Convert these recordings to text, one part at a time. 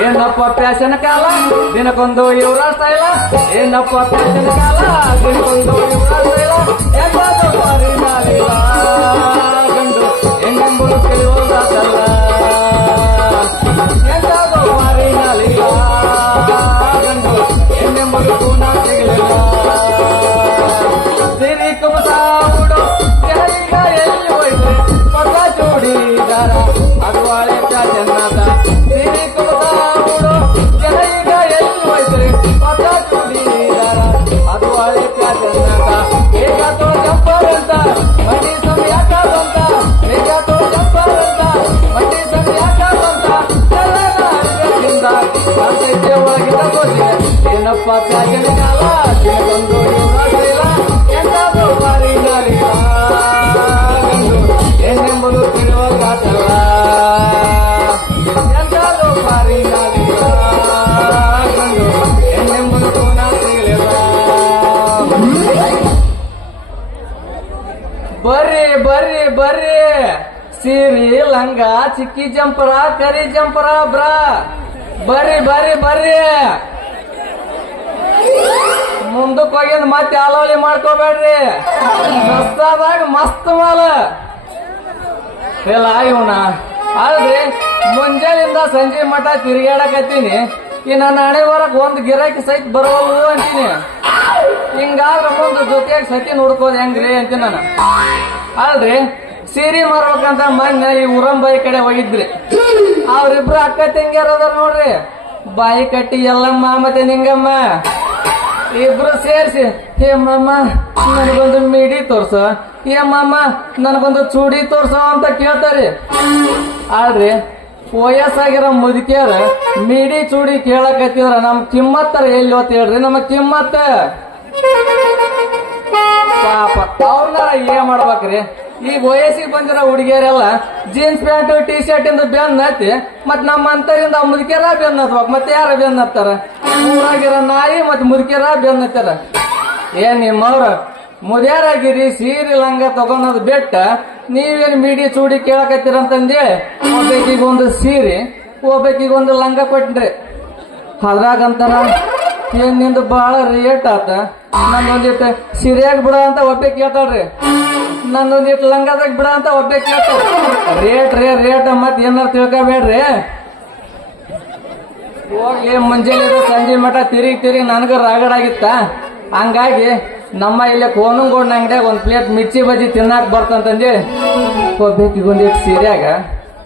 ಏನಪ್ಪ ಪ್ಯಾಶನ್ ಕಾಲ ದಿನಕ್ಕೊಂದು ಇವರ ಸ್ಟೈಲ ಏನಪ್ಪ ಪ್ಯಾಶನ್ ಕಾಲ ದಿನಕ್ಕೊಂದು ಇವರ ಸ್ಟೈಲ ಎಂದಾದ್ರು ಪರಿಣಾಲಿಲ್ಲ ಗಂಡು ಹೆಣ್ಣೆಂಬುದು ತಿಳಿಯೋದಲ್ಲ ಎಂದಾದ್ರು ಪರಿಣಾಲಿಲ್ಲ ಗಂಡು ಹೆಣ್ಣೆಂಬುದು ಪೂರ್ಣ ಸಿಗಲಿಲ್ಲ ಸಿರಿ ಕುಮಸ ಉಡು ಈಗ ಎಲ್ಲಿ ಹೋಯ್ತು ಪಕ್ಕ ಜೋಡಿದಾರ ಅದು ಹಳೆ ಪ್ಯಾಶನ್ ಆತ ಸಿರಿ ಕುಮಸ ಏನಪ್ಪ ಪ್ಯಾಶನ್ ಕಾಲ ದಿನಕ್ಕೊಂದು ಇವರ ಎಂದಾದ್ರೂ ಪರಿಣಾಲಿಲ್ಲ ಗಂಡು ಹೆಣ್ಣೆಂಬುದು ತಿಳಿಯೋದಾಟಲ್ಲ ಎಂದಾದ್ರೂ ಪರಿಣಾಲಿಲ್ಲ ಗಂಡು ಹೆಣ್ಣೆಂಬುದು ಪುನಃ ಸಿಗಲಿಲ್ಲ ಬರ್ರಿ ಬರ್ರಿ ಬರ್ರಿ ಸೀರಿ ಲಂಗ ಚಿಕ್ಕಿ ಜಂಪರ ಕರಿ ಜಂಪರ ಬ್ರಾ ಬರ್ರಿ ಬರ್ರಿ ಬರ್ರಿ ಮುಂದಕ್ಕೆ ಹೋಗಿದ್ ಮತ್ತೆ ಅಲವಲಿ ಮಾಡ್ಕೋಬೇಡ್ರಿ ರಸ್ತಾದಾಗ ಮಸ್ತ್ ಮಾಲ ಇಲ್ಲ ಇವನ ಅಲ್ರಿ ಮುಂಜಾನಿಂದ ಸಂಜೆ ಮಠ ತಿರುಗಾಡಕತ್ತೀನಿ ಈ ನನ್ನ ಹಣೆ ಬರಕ್ ಒಂದ್ ಗಿರಾಕಿ ಸಹಿತ ಬರವಲ್ಲು ಅಂತೀನಿ ಹಿಂಗಾದ್ರ ಮುಂದೆ ಜೊತೆಯಾಗಿ ಸತಿ ನೋಡ್ಕೋದ್ ಹೆಂಗ್ರಿ ಅಂತೀನಿ ನಾನು ಅಲ್ರಿ ಸೀರೆ ಮಾರ್ಬೇಕಂತ ಮೊನ್ನೆ ಈ ಊರಂಬಾಯಿ ಕಡೆ ಹೋಗಿದ್ರಿ ಅವ್ರಿಬ್ರು ಅಕ್ಕ ತಂಗಿಯರ್ ಅದಾರ ನೋಡ್ರಿ ಬಾಯಿ ಕಟ್ಟಿ ಎಲ್ಲಮ್ಮ ಮತ್ತೆ ನಿಂಗಮ್ಮ ಇಬ್ರು ಸೇರ್ಸಿ ಹೇ ಮಾಮ ನನಗೊಂದು ಮಿಡಿ ತೋರ್ಸ ಹೇ ಮಾಮ ನನಗೊಂದು ಚೂಡಿ ತೋರ್ಸ ಅಂತ ಕೇಳ್ತಾರಿ ಆದ್ರಿ ವಯಸ್ಸಾಗಿರೋ ಮುದುಕಿಯರ ಮಿಡಿ ಚೂಡಿ ಕೇಳಕತ್ತಿದ್ರ ನಮ್ ಕಿಮ್ಮತ್ತರ ಎಲ್ಲಿ ಹೊತ್ತು ಹೇಳ್ರಿ ನಮಗ್ ಕಿಮ್ಮತ್ತ ಪಾಪ ಅವ್ರನ್ನಾರ ಏನ್ ಮಾಡ್ಬೇಕ್ರಿ ಈಗ ವಯಸ್ಸಿಗೆ ಬಂದಿರೋ ಹುಡುಗಿಯರೆಲ್ಲ ಜೀನ್ಸ್ ಪ್ಯಾಂಟ್ ಟಿ ಶರ್ಟ್ ಇಂದ ಬೆನ್ ಹತ್ತಿ ಮತ್ ನಮ್ಮ ಅಂತರಿಂದ ಮುದುಕಿಯರ ಬೆನ್ ಹತ್ಬೇಕು ಮತ್ತೆ ಯಾರ ಬೆನ್ ಹತ್ತಾರ ಊರಾಗಿರೋ ನಾಯಿ ಮತ್ ಮುದುಕಿಯರ ಬೆನ್ ಹತ್ತಾರ ಏನ್ ನಿಮ್ಮವ್ರ ಮುದ್ಯಾರಾಗಿರಿ ಸೀರೆ ಲಂಗ ತಗೊಂಡದ್ ಬೆಟ್ಟ ನೀವೇನ್ ಮಿಡಿ ಚೂಡಿ ಕೇಳಕತ್ತೀರಂತಂದೇಳಿ ಒಬ್ಬಾಕಿಗೊಂದು ಸೀರೆ ಒಬ್ಬಾಕಿಗೊಂದು ಲಂಗ ಕೊಟ್ರಿ ಅದ್ರಾಗಂತಾರ ಏನ್ ನಿಂದು ಬಹಳ ರೇಟ್ ಆತ ನಂದೊಂದಿಟ್ಟು ಸೀರೆಯಾಗ ಬಿಡ ಅಂತ ಒಬ್ಬೆ ಕೇಳ್ತಾಳ್ರಿ ನಂದೊಂದಿಟ್ಟು ಲಂಗದಾಗ ಬಿಡ ಅಂತ ಒಬ್ಬೆ ಕೇಳ್ತಾರ ರೇಟ್ ಮತ್ ಏನಾರ ತಿಳ್ಕೊಬೇಡ್ರಿ ಹೋಗ್ಲಿ ಮುಂಜಾನೆ ಸಂಜೆ ಮಠ ತಿರುಗಿ ನನಗ ರಾಗಡಾಗಿತ್ತ ಹಂಗಾಗಿ ನಮ್ಮ ಇಲ್ಲೇ ಕೋನಂಗೋಡ್ನ ಅಂಗಡಿಯಾಗ ಒಂದ್ ಪ್ಲೇಟ್ ಮಿರ್ಚಿ ಬಜ್ಜಿ ತಿನ್ನಾಕ ಬರ್ತಂತಂದಿ ಒಬ್ಬಾಕಿಗೊಂದಿಟ್ಟು ಸೀರೆಯಾಗ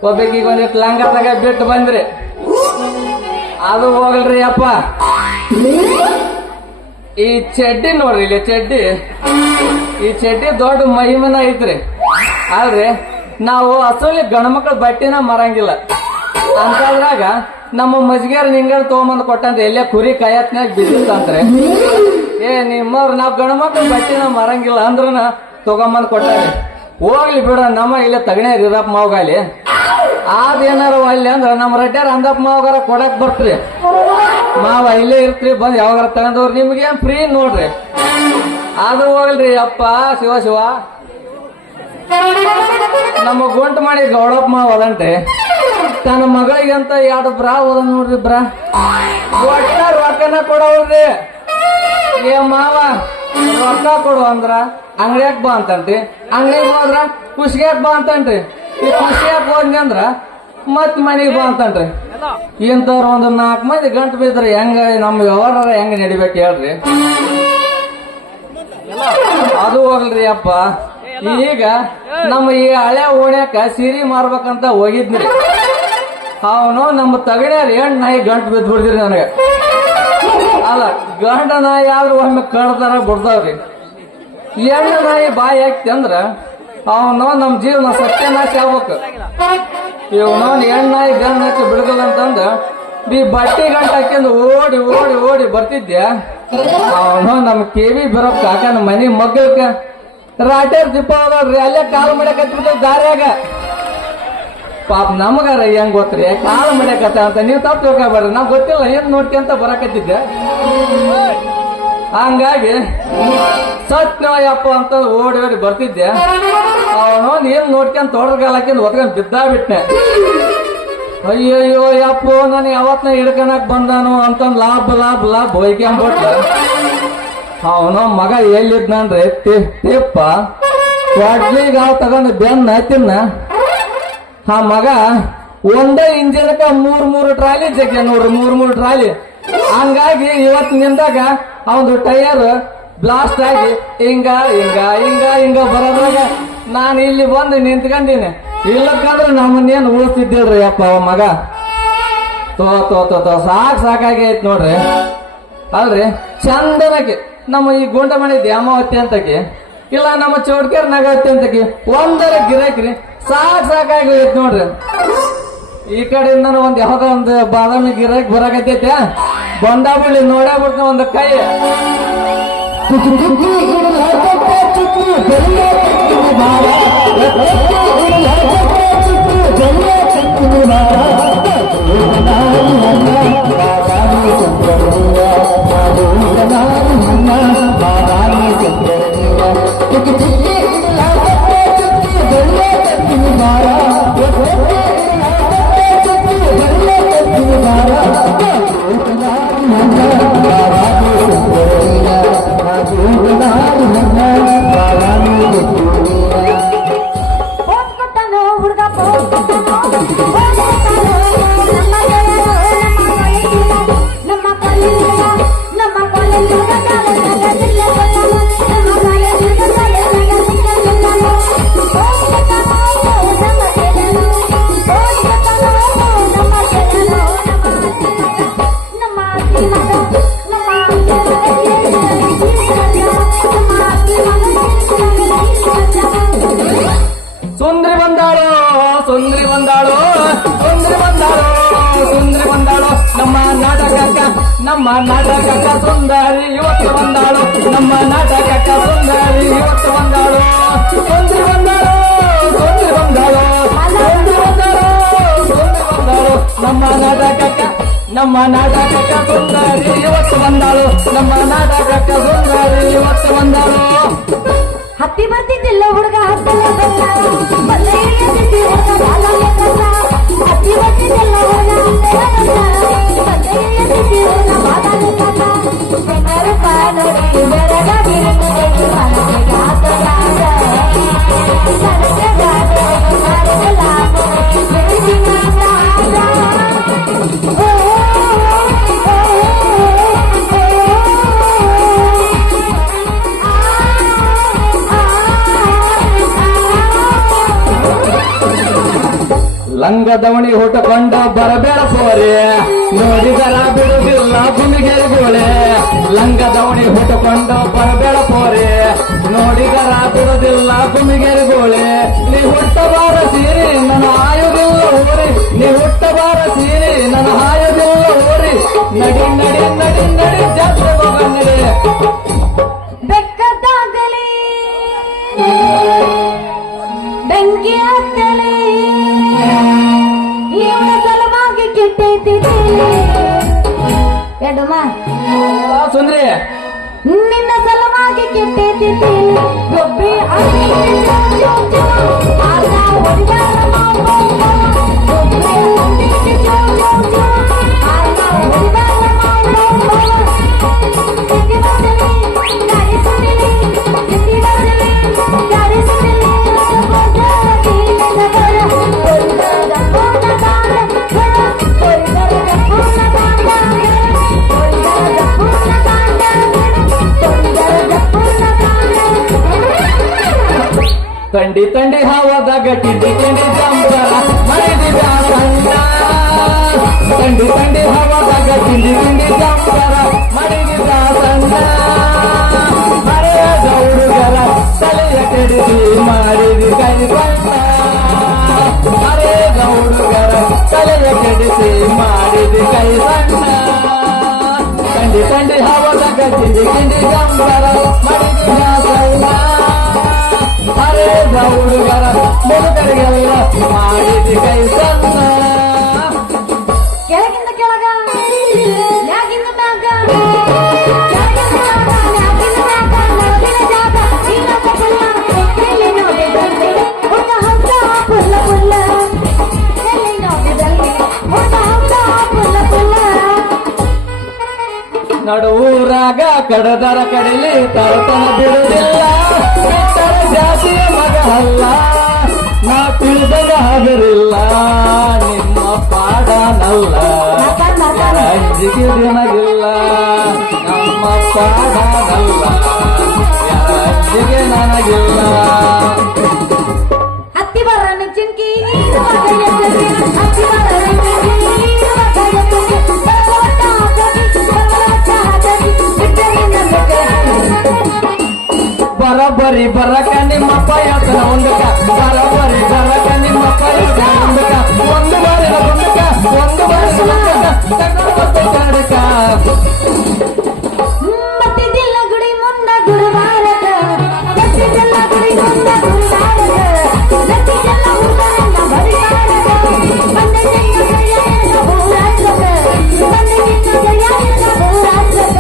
ಒಬ್ಬಾಕಿಗೊಂದಿಟ್ಟು ಲಂಗದಾಗ ಬಿಟ್ಟು ಬಂದ್ರಿ ಅದು ಹೋಗಲ್ರಿ ಅಪ್ಪ ಈ ಚಡ್ಡಿ ನೋಡ್ರಿ ಇಲ್ಲಿ ಈ ಚಡ್ಡಿ ದೊಡ್ಡ ಮಹಿಮನ ಐತ್ರಿ ಆದ್ರೆ ನಾವು ಅಸಲಿ ಗಂಡ್ಮಕ್ಳ ಬಟ್ಟಿನ ಮರಂಗಿಲ್ಲ ಅಂತದ್ರಾಗ ನಮ್ಮ ಮಜ್ಗಿಯರ್ ನಿಂಗರ್ ತಗೊಂಬಂದ್ ಕೊಟ್ಟಂತ ಎಲ್ಲೇ ಕುರಿ ಕಾಯತ್ನಾಗ ಬಿದ್ದಿತ್ತಂತ್ರಿ ನಿಮ್ಮವ್ರ ನಾವ್ ಗಂಡ್ಮಕ್ಳ ಬಟ್ಟಿನ ಮರಂಗಿಲ್ಲ ಅಂದ್ರನ ತಗೊಂಬಂದ್ ಕೊಟ್ಟಾರೆ ಹೋಗ್ಲಿ ಬಿಡ ನಮ್ಮ ಇಲ್ಲ ತಗಣೆ ಇರಪ್ಪ ಮಾವಗಾಲಿ ಅದೇನಾರ ಅಲ್ಲಿ ಅಂದ್ರ ನಮ್ಮ ರೆಡ್ಯಾರ ಅಂದಪ್ಪ ಮಾವಗಾರ ಕೊಡಕ್ ಬರ್ತ್ರಿ ಮಾವ ಇಲ್ಲೇ ಇರ್ತ್ರಿ ಬಂದ್ ಯಾವಾಗಾರ ತಗೊಂಡವ್ರು ನಿಮ್ಗೆ ಫ್ರೀ ನೋಡ್ರಿ ಅದು ಹೋಗಲ್ರಿ ಅಪ್ಪ ಶಿವ ನಮ್ಮ ಗುಂಟ್ ಮಾಡಿ ಗೌಡಪ್ಪ ಮಾವ ಅದಂತೆ ತನ್ನ ಮಗಳಿಗಂತ 2 ಬ್ರಾ ಹೋದ ನೋಡ್ರಿ ಬ್ರಾ ಒಟ್ಟ ರೊಕ್ಕನ ಕೊಡವ್ರಿ ಏ ಮಾವ ರೊಕ್ಕ ಕೊಡು ಅಂದ್ರ ಅಂಗಡಿಯಾಗ ಬಾ ಅಂತಂತ್ರಿ ಅಂಗಡಿಗೆ ಹೋದ್ರ ಖುಷಿಗ್ಯಾಕ ಬಾ ಅಂತನ್ರಿ ಈ ಖುಷಿಯಾಗ ಹೋದ್ನಿ ಅಂದ್ರ ಮತ್ ಮನೆಗೆ ಬಾ ಅಂತನ್ರಿ ಇಂಥವ್ರ ಒಂದು 4 ಮಂದಿ ಗಂಟು ಬಿದ್ರಿ ಹೆಂಗ ನಮ್ಮ ವ್ಯವಹಾರ ಹೆಂಗ ನಡಿಬೇಕು ಹೇಳ್ರಿ ಅದು ಹೋಗ್ಲ್ರಿ ಅಪ್ಪ ಈಗ ನಮ್ಮ ಈ ಹಳೆ ಓಣ್ಯಾಕ ಸೀರೆ ಮಾರ್ಬೇಕಂತ ಹೋಗಿದ್ನಿ ಅವನು ನಮ್ಮ ತಗಡ್ಯಾರ ಹೆಣ್ ನಾಯಿ ಗಂಟು ಬಿದ್ದು ಬಿಡ್ದಿರಿ ನನಗೆ ಅಲ್ಲ ಗಂಡ ನಾಯಿ ಆದ್ರೂ ಒಮ್ಮೆ ಕಡ್ದಾರ ಬಿಡ್ತಾವ್ರಿ ಹೆಣ್ಣು ನಾಯಿ ಬಾಯಿ ಹಾಕ್ತಿ ಅಂದ್ರ ಅವನು ನಮ್ ಜೀವನ ಸತ್ಯನಾಶ ಆಗ್ಬೇಕು ಇವನವನ್ ಎಣ್ಣಾಯಿ ಗನ್ ಹಚ್ಚಿ ಬಿಡಗಲ್ಲ ಅಂತಂದ ಈ ಬಟ್ಟೆ ಗಂಟ ಹಾಕ್ಯಂದು ಓಡಿ ಓಡಿ ಓಡಿ ಬರ್ತಿದ್ದೆ. ಅವನು ನಮ್ಮ ಕೇವಿ ಬರೋ ಕಾಕನ ಮನಿ ಮಗ್ಗಲ್ಕ ರಾಟೇರ್ ದಿಪ್ಪ ಹೋದ್ರಿ ಅಲ್ಲೇ ಕಾಲು ಮಡ್ಯಾಕತ್ಬಿಟ್ಟು ದಾರ್ಯಾಗ. ಪಾಪ ನಮಗಾರ ಹೆಂಗ್ ಗೊತ್ತ್ರಿ ಕಾಲು ಮಡ್ಯಾಕತ್ತ ಅಂತ ನೀವು ತಪ್ಪು ತಿಳ್ಕೊಬೇಡ್ರಿ, ನಾವ್ ಗೊತ್ತಿಲ್ಲ ಏನ್ ನೋಡ್ಕೊಂತ ಬರಕತ್ತಿದ್ದೆ. ಹಂಗಾಗಿ ಸತ್ಯಪ್ಪ ಅಂತ ಓಡಿ ಓಡಿ ಬರ್ತಿದ್ದೆ. ಅವನು ಏನ್ ನೋಡ್ಕೊಂಡ್ ತೊಡರ್ಗಾಲ ಹಾಕಿಂದ ಒತ್ಕೊಂಡ್ ಬಿದ್ದಾಬಿಟ್ನೆ. ಅಯ್ಯಯ್ಯೋ ಯಪ್ಪೋ ನನಗೆ ಯಾವತ್ನ ಹಿಡ್ಕನಕ್ ಬಂದಾನು ಅಂತಂದ್ ಲಾಭ ಲಾಭ ಲಾಭ ಹೊಯ್ಕೊಂಡ್ಬಿಟ್ಟ. ಅವನು ಮಗ ಎಲ್ಲಿದ್ನಂದ್ರೆ ತಿಪ್ಪ ಕೊಡ್ಲಿಗೆ ಅವ್ ತಗೊಂಡು ಬೆನ್ನ ತಿನ್ನ. ಆ ಮಗ ಒಂದೇ ಇಂಜಿನ್ಕ ಮೂರು ಟ್ರಾಲಿ ಜಗ್ಯ ನೋಡ್ರಿ, ಮೂರು ಟ್ರಾಲಿ. ಹಂಗಾಗಿ ಇವತ್ತಿನಿಂದಾಗ ಅವನು ಟೈರ್ ಬ್ಲಾಸ್ಟ್ ಆಗಿ ಹಿಂಗ ಹಿಂಗ ಹಿಂಗ ಹಿಂಗ ಬರೋದ್ರಾಗ ನಾನು ಇಲ್ಲಿ ಬಂದು ನಿಂತ್ಕೊಂಡಿನಿ. ಇಲ್ಲಕ್ಕಂದ್ರೆ ನಮ್ಮನ್ನೇನು ಉಳಿಸ್ತಿದ್ದೀಳ್ರಿ ಅಪ್ಪ ಅವ ಮಗ. ತೋ ಸಾಕಾಗಿ ಐತ್ ನೋಡ್ರಿ. ಅಲ್ರಿ ಚಂದನಕ್ಕೆ ನಮ್ಮ ಈ ಗುಂಡಮಣಿ ದ್ಯಾಮಾವತಿ ಅಂತಕಿ ಇಲ್ಲ ನಮ್ಮ ಚೌಡ್ಕೇರ್ ನಗವತಿ ಅಂತಕಿ ಒಂದರ ಗಿರಾಕ್ರಿ ಸಾಕಾಗಿ ಐತ್ ನೋಡ್ರಿ. ಈ ಕಡೆಯಿಂದ ಒಂದ್ ಯಾವ್ದೋ ಒಂದು ಬಾದಾಮಿ ಗಿರಾಕಿ ಬರಾಕತ್ತೈತೆ, ಬಂದಾಬಿಡ್ಲಿ ನೋಡಾಬಿಡ್ತ ಒಂದು ಕೈ ನಮ್ಮ ನಾಟಕಕ್ಕ ಸುಂದರಿ ಇವತ್ತು ಬಂದಾಳು, ನಮ್ಮ ನಾಟಕಕ್ಕ ಸುಂದರಿ ಇವತ್ತು ಬಂದಾಳು. ಸುಂದರಿ ಬಂದಾಳು ಸುಂದರಿ ಬಂದಾಳು ಸುಂದರಿ ಬಂದಾಳು ಸುಂದರಿ ಬಂದಾಳು. ನಮ್ಮ ನಾಟಕಕ್ಕ ಸುಂದರಿ ಇವತ್ತು ಬಂದಾಳು, ನಮ್ಮ ನಾಟಕಕ್ಕ ಸುಂದರಿ ಇವತ್ತು ಬಂದಾಳು. ಹತ್ತಿ ಬರ್ತಿದ್ದಿಲ್ಲ ಹುಡುಗ ಹತ್ತಲ್ಲ ಬಲ್ಲ ಹತ್ತಿ ಬರ್ತಿದ್ದಿಲ್ಲ ಲಂಗ ದವಣಿ ಹುಟ್ಟುಕೊಂಡ ಬರಬೇಡ ಪೋರೆ, ನೋಡಿದರ ಬಿಡುವುದಿಲ್ಲ ಭೂಮಿಗೆ ಗೋಳೆ. ಲಂಗ ದವಣಿ ಹುಟ್ಟುಕೊಂಡ ಬರಬೇಡ ಪೋರೆ, ನೋಡಿದರ ಬಿಡುವುದಿಲ್ಲ ಭೂಮಿಗೆ ಗೋಳೆ. ನೀ ಹುಟ್ಟಬಾರ ಸೀರಿ ನನ್ನ ಆಯುದಿಲ್ಲ ಊರಿ, ನೀ ಹುಟ್ಟಬಾರ ಸೀರಿ ನನ್ನ ಆಯುದಿಲ್ಲ ಊರಿ. ನಡಿ ನಡಿ ನಡಿ ನಡಿ ಜಾತ್ರೆ ಹೋಗಂದಿರಿ. ಬೆಕ್ಕದಾಗಲಿ ಬೆಂಕಿ ಹತ್ತಲಿ ಇವಳ ಸಲುವಾಗಿ ಕೆಟ್ಟೈತಿ ಎಡಮ ಸುಂದ್ರಿ ನಿನ್ನ ಸಲುವಾಗಿ ಕೆಟ್ಟೈತಿ ಒಬ್ಬಿ ತಂಡಿ ತಂಡಿ ಹವಾದಾಗ ಟಿಂಡಿ ಟಿಂಡಿ ಜಂಪರ ಮಾಡಿದ ಸಂಗ. ತಂಡಿ ತಂಡಿ ಹವಾದಾಗ ಟಿಂಡಿ ಟಿಂಡಿ ಜಂಪರ ಮಾಡಿದ ಸಂಗ. ಮರೆಯಾದ ಹುಡುಗರ ತಲೆಯ ಕೆಡಿಸಿ ಮಾಡಿದ ಕೈ ಬಂದ. ಮರೆಯಾದ ಹುಡುಗ ತಂಡಿ ಹವದಾಗ ತಿಂಡಿ ಗಿಂಡಿ ಗಂಬರ ಮಾಡಿದ ಹರೇದ ಹುಡುಗರ ಮುದುಕರಿಗೆಲ್ಲ ಮಾಡಿದ ಕೈ ಸಣ್ಣ. ಕೆಳಗಿಂದ ಕೆಳಗ ಮ್ಯಾಗಿಂದ ಮ್ಯಾಗ ಕೆಳಗಿಂದ ಮ್ಯಾಗ ಮ್ಯಾಗಿಂದ ಮ್ಯಾಗ ನಡುವಿನ ಜಾಗ ನೀನೊಬ್ಬ ಪುಲ್ಲ ಎಲ್ಲಿ ನೋಡಿದಲ್ಲಿ ಹುಡುಗ ಹಂಸ ಪುಲ್ಲ ಪುಲ್ಲ ಎಲ್ಲಿ ನೋಡಿದಲ್ಲಿ ಹುಡುಗ ಹಂಸ ಪುಲ್ಲ ಪುಲ್ಲ ನಡುವೂರಾಗ ಕಡದರ ಕಡಿಲಿ ತರತನ ಬಿಡುವುದಿಲ್ಲ ಬಿಟ್ಟರ ಜಾತಿಯ ಮಗ ಅಲ್ಲ ನಾ ತಿಳಿದಾಗ ಹಗರಿಲ್ಲ ನಿಮ್ಮ ಪಾಡನಲ್ಲ ಅಂಜಿಗೆ ದಿನಗಿಲ್ಲ ನಮ್ಮ ಪಾಡನಲ್ಲ ಯಾರ ಅಂಜಿಗೆ ನನಗಿಲ್ಲ. ಹತ್ತಿ ಬರಣ ಚಿಂಕಿ ಹತ್ತಿ ಬರಣ ಬರಬರಿ ಬರಕ ನಿಮ್ಮಪ್ಪ ಯಾತನ ಒಂದಕ ಬರಬರಿ ಬರಕ ನಿಮ್ಮಪ್ಪ ಯಾತನ ಒಂದಕ ಒಂದು ಬಾರಿ ಒಂದಕ ಒಂದು ಬಾರಿ ಕಡಕ ಮತ್ತಿದಿಲ್ಲ ಗುಡಿ ಮುಂದ ಗುರುವಾರದ ಮತ್ತಿದಿಲ್ಲ ಗುಡಿ ಮುಂದ ಗುರುವಾರದ ಮತ್ತಿದಿಲ್ಲ ಹುಡುಗರನ್ನ ಬರಿವಾರದ ಬಂದೆಲ್ಲ ಗಯ್ಯನ ಊರಾಚಕ ಬಂದೆಲ್ಲ ಗಯ್ಯನ ಊರಾಚಕ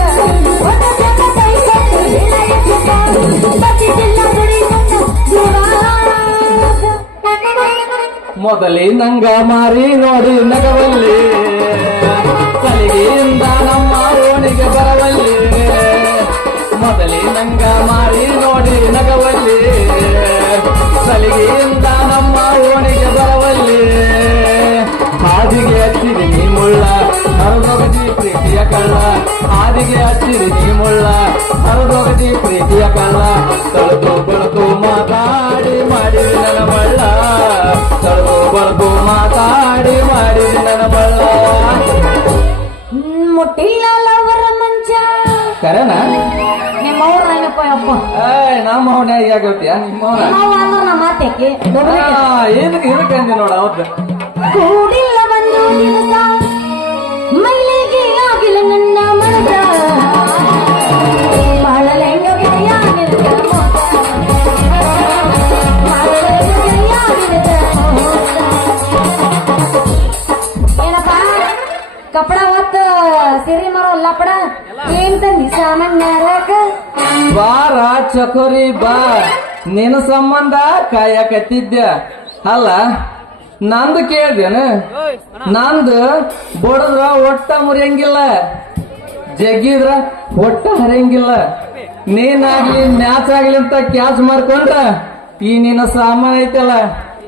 ಒಟ್ಟದ ಕೈ ಕಟ್ಟು ನಿಲಯಕ ಮತ್ತಿದಿಲ್ಲ ಗುಡಿ ಮುಂದ ಗುರುವಾರದ. ಮೊದಲಿನಂಗ ಮಾರಿ ನೋಡಿ ನಗವಲ್ಲಿ ಸಲಿಗೆಯಿಂದ ನಮ್ಮ ಓಣಿಗೆ ಬರವಲ್ಲಿ ಮೊದಲಿನಂಗ ಮಾರಿ ನೋಡಿ ನಗವಲ್ಲಿ ಸಲಿಗೆಯಿಂದ ನಮ್ಮ ಓಣಿಗೆ ಬರವಲ್ಲಿ ಹಾದಿಗೆ ಹಚ್ಚಿರಿ ನೀ ಮುಳ್ಳ ಹರಿದೊಗದಿ ಪ್ರೀತಿಯ ಕಳ್ಳ ಹಾದಿಗೆ ಹಚ್ಚಿರಿ ನೀ ಮುಳ್ಳ ಹರಿದೊಗದಿ ಪ್ರೀತಿಯ ಕಳ್ಳ ತಳಕು ಬೆಳಕು ಮಾತಾಡಿ ಮಾಡಿರಿ ನನ್ನ ಮಳ್ಳ ತಳಕು ಬೆಳಕು ಮಾತಾಡಿ ಮಾಡಿರಿ ನನ್ನ ಮಳ್ಳ. ಮುಟ್ಟಿಲ್ಲವರ ಮಂಚ ಕರೆನ ನಿಮ್ಮವ್ರ ಏನಪ್ಪ ಅಪ್ಪ ನಮ್ಮ ಅವನ ಹೇಗಾಗತ್ತೀಯ ನಿಮ್ಮ ನಮ್ಮ ಮಾತೇಕೆ ಇದಕ್ಕೆ ಅಂದಿ ನೋಡ ಹೌದು ಕೂಡಿಲ್ಲ ಒಂದು ದಿವಸ ಮೈಲಿಗೆ ಆಗಿಲ್ಲ ನನ್ನ ಮನಸ ಮಾಡಲೆಂಗ ಗೆಳೆಯ ನಿನಗ ಮೋಸ ಮಾಡಲೆಂಗ ಗೆಳೆಯ ನಿನಗ ಮೋಸ. ಏನಪ್ಪ ಕಪಡ ಹೊತ್ತ ಸಿರಿ ಮರೋ ಲಪಡ ಏನ್ ತಂದಿ ಸಾಮಾನ್ಯರಾಗ ಬಾರ ಚಕೋರಿ ಬಾ ನಿನ್ನ ಸಂಬಂಧ ಕಾಯಕತ್ತಿದ್ದ ಅಲ್ಲ ನಂದು ಕೇಳ್ದೇನ ನಂದು ಬಡದ್ರ ಒಟ್ಟ ಮುರಿಯಂಗಿಲ್ಲ ಜಗ್ಗಿದ್ರ ಒಟ್ಟ ಹರಿಯಂಗಿಲ್ಲ ನೀನಾಗ್ಲಿ ಮ್ಯಾಚ್ ಆಗ್ಲಿ ಅಂತ ಕ್ಯಾಚ್ ಮಾಡ್ಕೊಂಡ ಈ ನಿನ್ನ ಸಾಮಾನ್ ಐತಲ್ಲ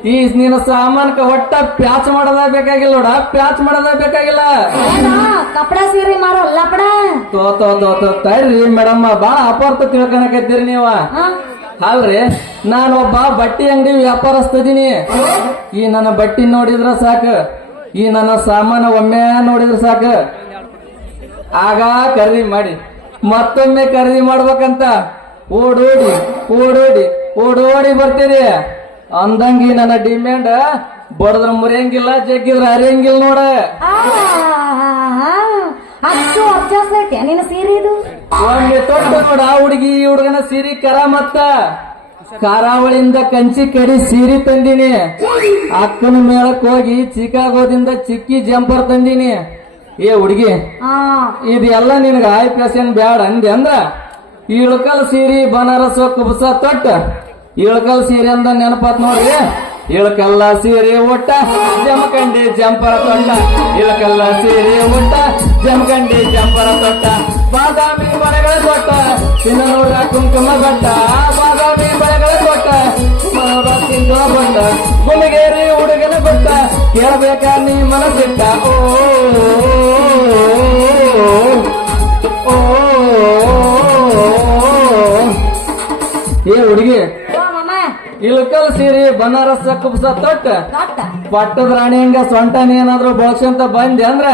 ಈ ನಿನ್ನ ಸಾಮಾನ್ಕ ಒಟ್ಟ ಪ್ಯಾಚ್ ಮಾಡೋದ ಬೇಕಾಗಿಲ್ಲ ನೋಡ ಪ್ಯಾಚ್ ಮಾಡೋದ ಬೇಕಾಗಿಲ್ಲ. ಏನೋ ಕಪಡ ಸೀರೆ ಮಾರೋ ಲಪಡ ತೋ ತಡ್ರಿ ಮೇಡಮ್ ಬಾಳ ಅಪಾರ್ಥ ತಿಳ್ಕೊಳಕತ್ತೀರಿ ನೀವ ಅಲ್ರಿ ನಾನು ಒಬ್ಬ ಬಟ್ಟೆ ಅಂಗಡಿ ವ್ಯಾಪಾರಸ್ಥದೀನಿ. ಈ ನನ್ನ ಬಟ್ಟಿ ನೋಡಿದ್ರ ಸಾಕು ಈ ನನ್ನ ಸಾಮಾನ ಒಮ್ಮೆ ನೋಡಿದ್ರ ಸಾಕು ಆಗ ಖರೀದಿ ಮಾಡಿ ಮತ್ತೊಮ್ಮೆ ಖರೀದಿ ಮಾಡ್ಬೇಕಂತ ಓಡೋಡಿ ಓಡೋಡಿ ಓಡೋಡಿ ಬರ್ತೀರಿ ಅಂದಂಗಿ ನನ್ನ ಡಿಮ್ಯಾಂಡ್ ಬಡದ್ರ ಮುರಿಯಂಗಿಲ್ಲ ಜಗ್ಗಿದ್ರ ಹರಿಯಂಗಿಲ್ಲ ನೋಡ. ಅಷ್ಟು ಅಭ್ಯಾಸ ಐತೆ ನಿನ್ನ ಸೀರೆ ಇದು ಒಮ್ಮೆ ತೊಟ್ಟ ನೋಡ ಆ ಹುಡುಗಿ ಈ ಹುಡುಗನ ಸೀರೆ ಕರ ಮತ್ತ ಕಾರಾವಳಿಯಿಂದ ಕಂಚಿ ಕಡಿ ಸೀರೆ ತಂದಿನಿ. ಅಕ್ಕನ ಮೇಳಕ್ ಹೋಗಿ ಚಿಕಾಗೋದಿಂದ ಚಿಕ್ಕಿ ಜಂಪರ್ ತಂದಿನಿ. ಏ ಹುಡುಗಿ ಇದೆಲ್ಲ ನಿನಗ ಆಯ್ ಪ್ಯಾಸನ್ ಬ್ಯಾಡ ಅಂದೆ ಅಂದ್ರ ಇಳಕಲ್ ಸೀರೆ ಬನಾರಸ್ ಕುಬಸ ತೊಟ್ಟ ಇಳಕಲ್ ಸೀರೆ ಅಂದ ನೆನಪಾತ್ ನೋಡ್ರಿ. ಇಳಕಲ್ಲ ಸೀರೆ ಒಟ್ಟ ಜಮಕಂಡಿ ಜಂಪರ ತೊಟ್ಟ ಇಳಕಲ್ಲ ಸೀರೆ ಒಟ್ಟ ಜಮಕಂಡಿ ಜಂಪರ ತೊಟ್ಟ ಬಾದಾಮಿ ಬಳೆಗಳ ತೊಟ್ಟ ತಿನ್ನ ನೋಡ್ರ ಕುಂಕುಮ ಬಟ್ಟ ಬಾದಾಮಿ ಬಳೆಗಳ ತೊಟ್ಟ ಮನೋರ ತಿಂದ ಬಂದ ಗುಣಿಗೇರಿ ಹುಡುಗನ ಕೊಟ್ಟ ಕೇಳಬೇಕ ನೀ ಮನಸ್ಸಿಟ್ಟ ಓ ಏ ಹುಡುಗಿ ಇಳಕಲ್ ಸೀರೆ ಬನಾರಸ್ ಕುಬ್ಸ ತೊಟ್ಟ ಪಟ್ಟದ ರಾಣಿ ಹಂಗ ಸೊಂಟನ ಏನಾದ್ರು ಬಳಸಂತ ಬಂದೆ ಅಂದ್ರ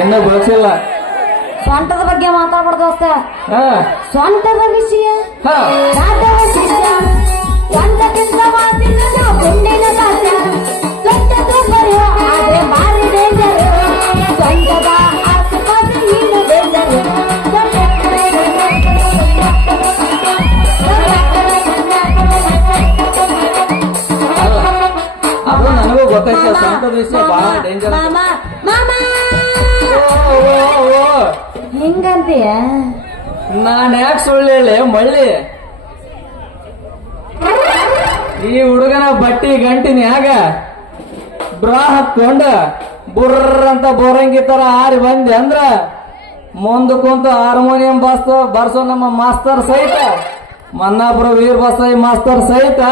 ಇನ್ನು ಬಳಸಿಲ್ಲ. ಸ್ವಂಟದ ಬಗ್ಗೆ ಮಾತಾಡ್ಬಾರ್ದು ಅಷ್ಟ ಹಾ ಸ್ವಂಟದ ವಿಷಯ ಹಾ ಸ್ವಂಟದಿಂದ ಮಾತಿನ ಪುಣ್ಯನ ಸಾಧ್ಯ ಸ್ವಂಟದ ಬರೆಯೋ ಆದ್ರೆ ಭಾರಿ ಡೇಂಜರ್ ಸ್ವಂಟದ ಆಸ್ಪಾಸ್ ಗೊತ್ತೈತೆ ಸಂತದ ವಿಷಯ ಬಹಳ ಡೇಂಜರ್. ಮಾಮ ಮಾಮ ಓ ಹೆಂಗಂತೀಯ? ನಾನ್ ಯಾಕೆ ಸುಳ್ಳು ಹೇಳಿ ಮಳ್ಳಿ? ಈ ಹುಡುಗನ ಬಟ್ಟಿ ಗಂಟಿನ್ಯಾಗ ಬ್ರಾ ಹಾಕೊಂಡ ಬುರ್ರ ಅಂತ ಬೋರಂಗಿ ತರ ಆರಿ ಬಂದೆ ಅಂದ್ರ ಮುಂದ ಕುಂತ ಹಾರ್ಮೋನಿಯಂ ಬರ್ಸೋ ನಮ್ಮ ಮಾಸ್ತರ್ ಸಹಿತ ಮನ್ನಾಪುರ ವೀರ್ ಬಸಾಯಿ ಮಾಸ್ತರ್ ಸಹಿತ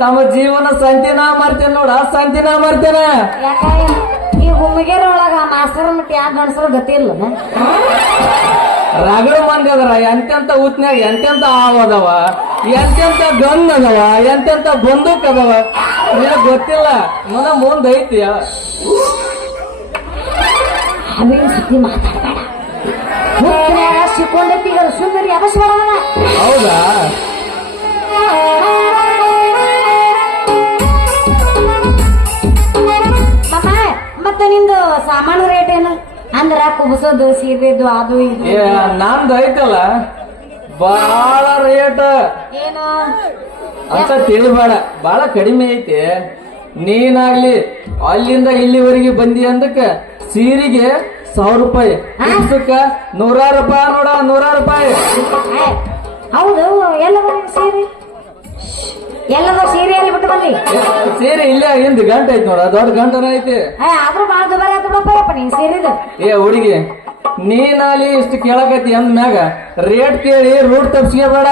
ತಮ್ಮ ಜೀವನ ಸಂತಿನ ಮಾಡ್ತೇನೆ ನೋಡ, ಸಂತಿನ ಮಾಡ್ತೇನೆ. ಯಾಕ ಈ ಗುಮ್ಮಿಗೆರ ಒಳಗ ಮಾಸ್ತರ್ ಮಟ್ಟ ಯಾಕೆ ಗಣಸರು ಗತಿ ಇಲ್ಲ? ರಗಡ ಮಂದಿ ಅದಾರ, ಎಂತೆಂತ ಊತ್ನ್ಯಾಗ ಎಂತೆಂತ ಹಾವು ಅದಾವ, ಎಂತೆಂತ ಗನ್ ಅದಾವ, ಎಂತೆಂತ ಬಂದೂಕ್ ಅದಾವ. ನಿನಗ್ ಗೊತ್ತಿಲ್ಲ, ಮುಂದ್ ಐತಿ. ಅವೇನು ಸುದ್ದಿ ಮಾತಾಡಬೇಡ. ಮುತ್ತಿನ್ಯಾಗ ಸಿಕ್ಕೊಂಡೈತಿ ಈಗ ಸುಂದರಿ ಅವಶ್ಯಡ. ಹೌದಾ? ಮತ್ತೆ ನಿಂದು ಸಾಮಾನು ರೇಟ್ ಏನು? ಅಂದ್ರ ಕುಬಸೋದು ಸೀರೆದು ಅದು ಇದು ನಂದು ಐತಲ್ಲ ಬಾಳ ರೇಟ್ ಏನು ಅಂತ ತಿಳಿಬೇಡ, ಬಾಳ ಕಡಿಮೆ ಐತಿ. ನೀನಾಗ್ಲಿ ಅಲ್ಲಿಂದ ಇಲ್ಲಿವರೆಗೆ ಬಂದಿ ಅಂದಕ್ಕ ಸೀರೆಗೆ 1000 ರೂಪಾಯಿ, ಪುಸ್ತಕ 100 ರೂಪಾಯಿ ನೋಡ, 100 ರೂಪಾಯಿ. ಹೌದು. ಎಲ್ಲದ ಸೀರೆ ಎಲ್ಲದ ಸೀರೆಯಲ್ಲಿ ಬಿಟ್ಟು ಬಂದಿ? ಸೀರೆ ಇಲ್ಲೇ ಹಿಂದ್ ಗಂಟೆ ಐತಿ ನೋಡ, ದೊಡ್ಡ ಗಂಟನ ಐತಿ. ಆದ್ರೂ ಬಾಳ ದುಬಾರಿ ಆತ ಬಿಡಪ್ಪ ನೀನ್ ಸೀರೆದು. ಹುಡುಗಿ ನೀನಾಲಿ ಇಷ್ಟು ಕೇಳಕತಿ ಅಂದ ಮ್ಯಾಗ ರೇಟ್ ಕೇಳಿ ರೂಟ್ ತಪ್ಸ್ಕೋಬೇಡ.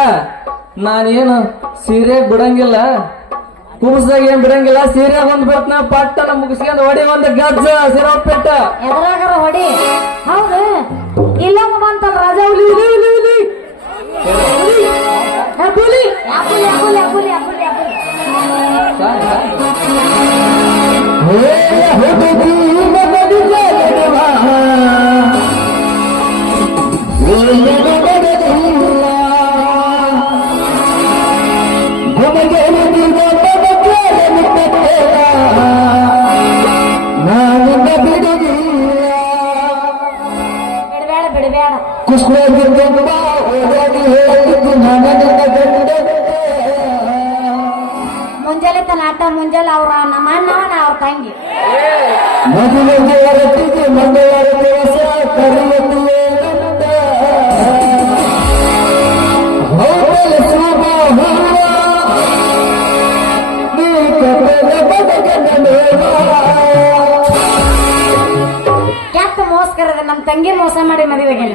ನಾನೇನು ಸೀರೆ ಬಿಡಂಗಿಲ್ಲ, ಕುಬ್ಸ್ದಾಗ ಏನ್ ಬಿಡಂಗಿಲ್ಲ. ಸೀರೆ ಒಂದ್ ಬಿಡ್ತನ ಪಟ್ಟನ ಮುಗಿಸ್ಕೊಂಡ್ ಹೊಡಿ ಒಂದು ಗಜ್ಜ ಸೀರೆ ಪೆಟ್ಟ ಎದ್ರಾಗರ ಹೊಡಿ. ಹೌದು. ಇಲ್ಲೊಂದು ಬಂತಲ್ಲ ರಾಜಾ ಹುಲಿ ಹುಲಿ ಹುಲಿ ಹುಲಿ ಹುಲಿ ಅಬುಲಿ ಅಬುಲಿ ಅಬುಲಿ ಅಬುಲಿ ಅಬುಲಿ. ಬಿಡಬೇಡ ಬಿಡಬೇಡ. ಕೃಷ್ಣ ಮುಂಜಾನೆ ತನ್ನ ಆಟ ಮುಂಜಾನೆ ಅವ್ರ ನಮ್ಮ ಅಣ್ಣ ಅವ್ರ ತಂಗಿ ಯಾಕೆ ಮೋಸ್ಕರದ ನಮ್ಮ ತಂಗಿ ಮೋಸ ಮಾಡಿ ಮದುವೆಗೆ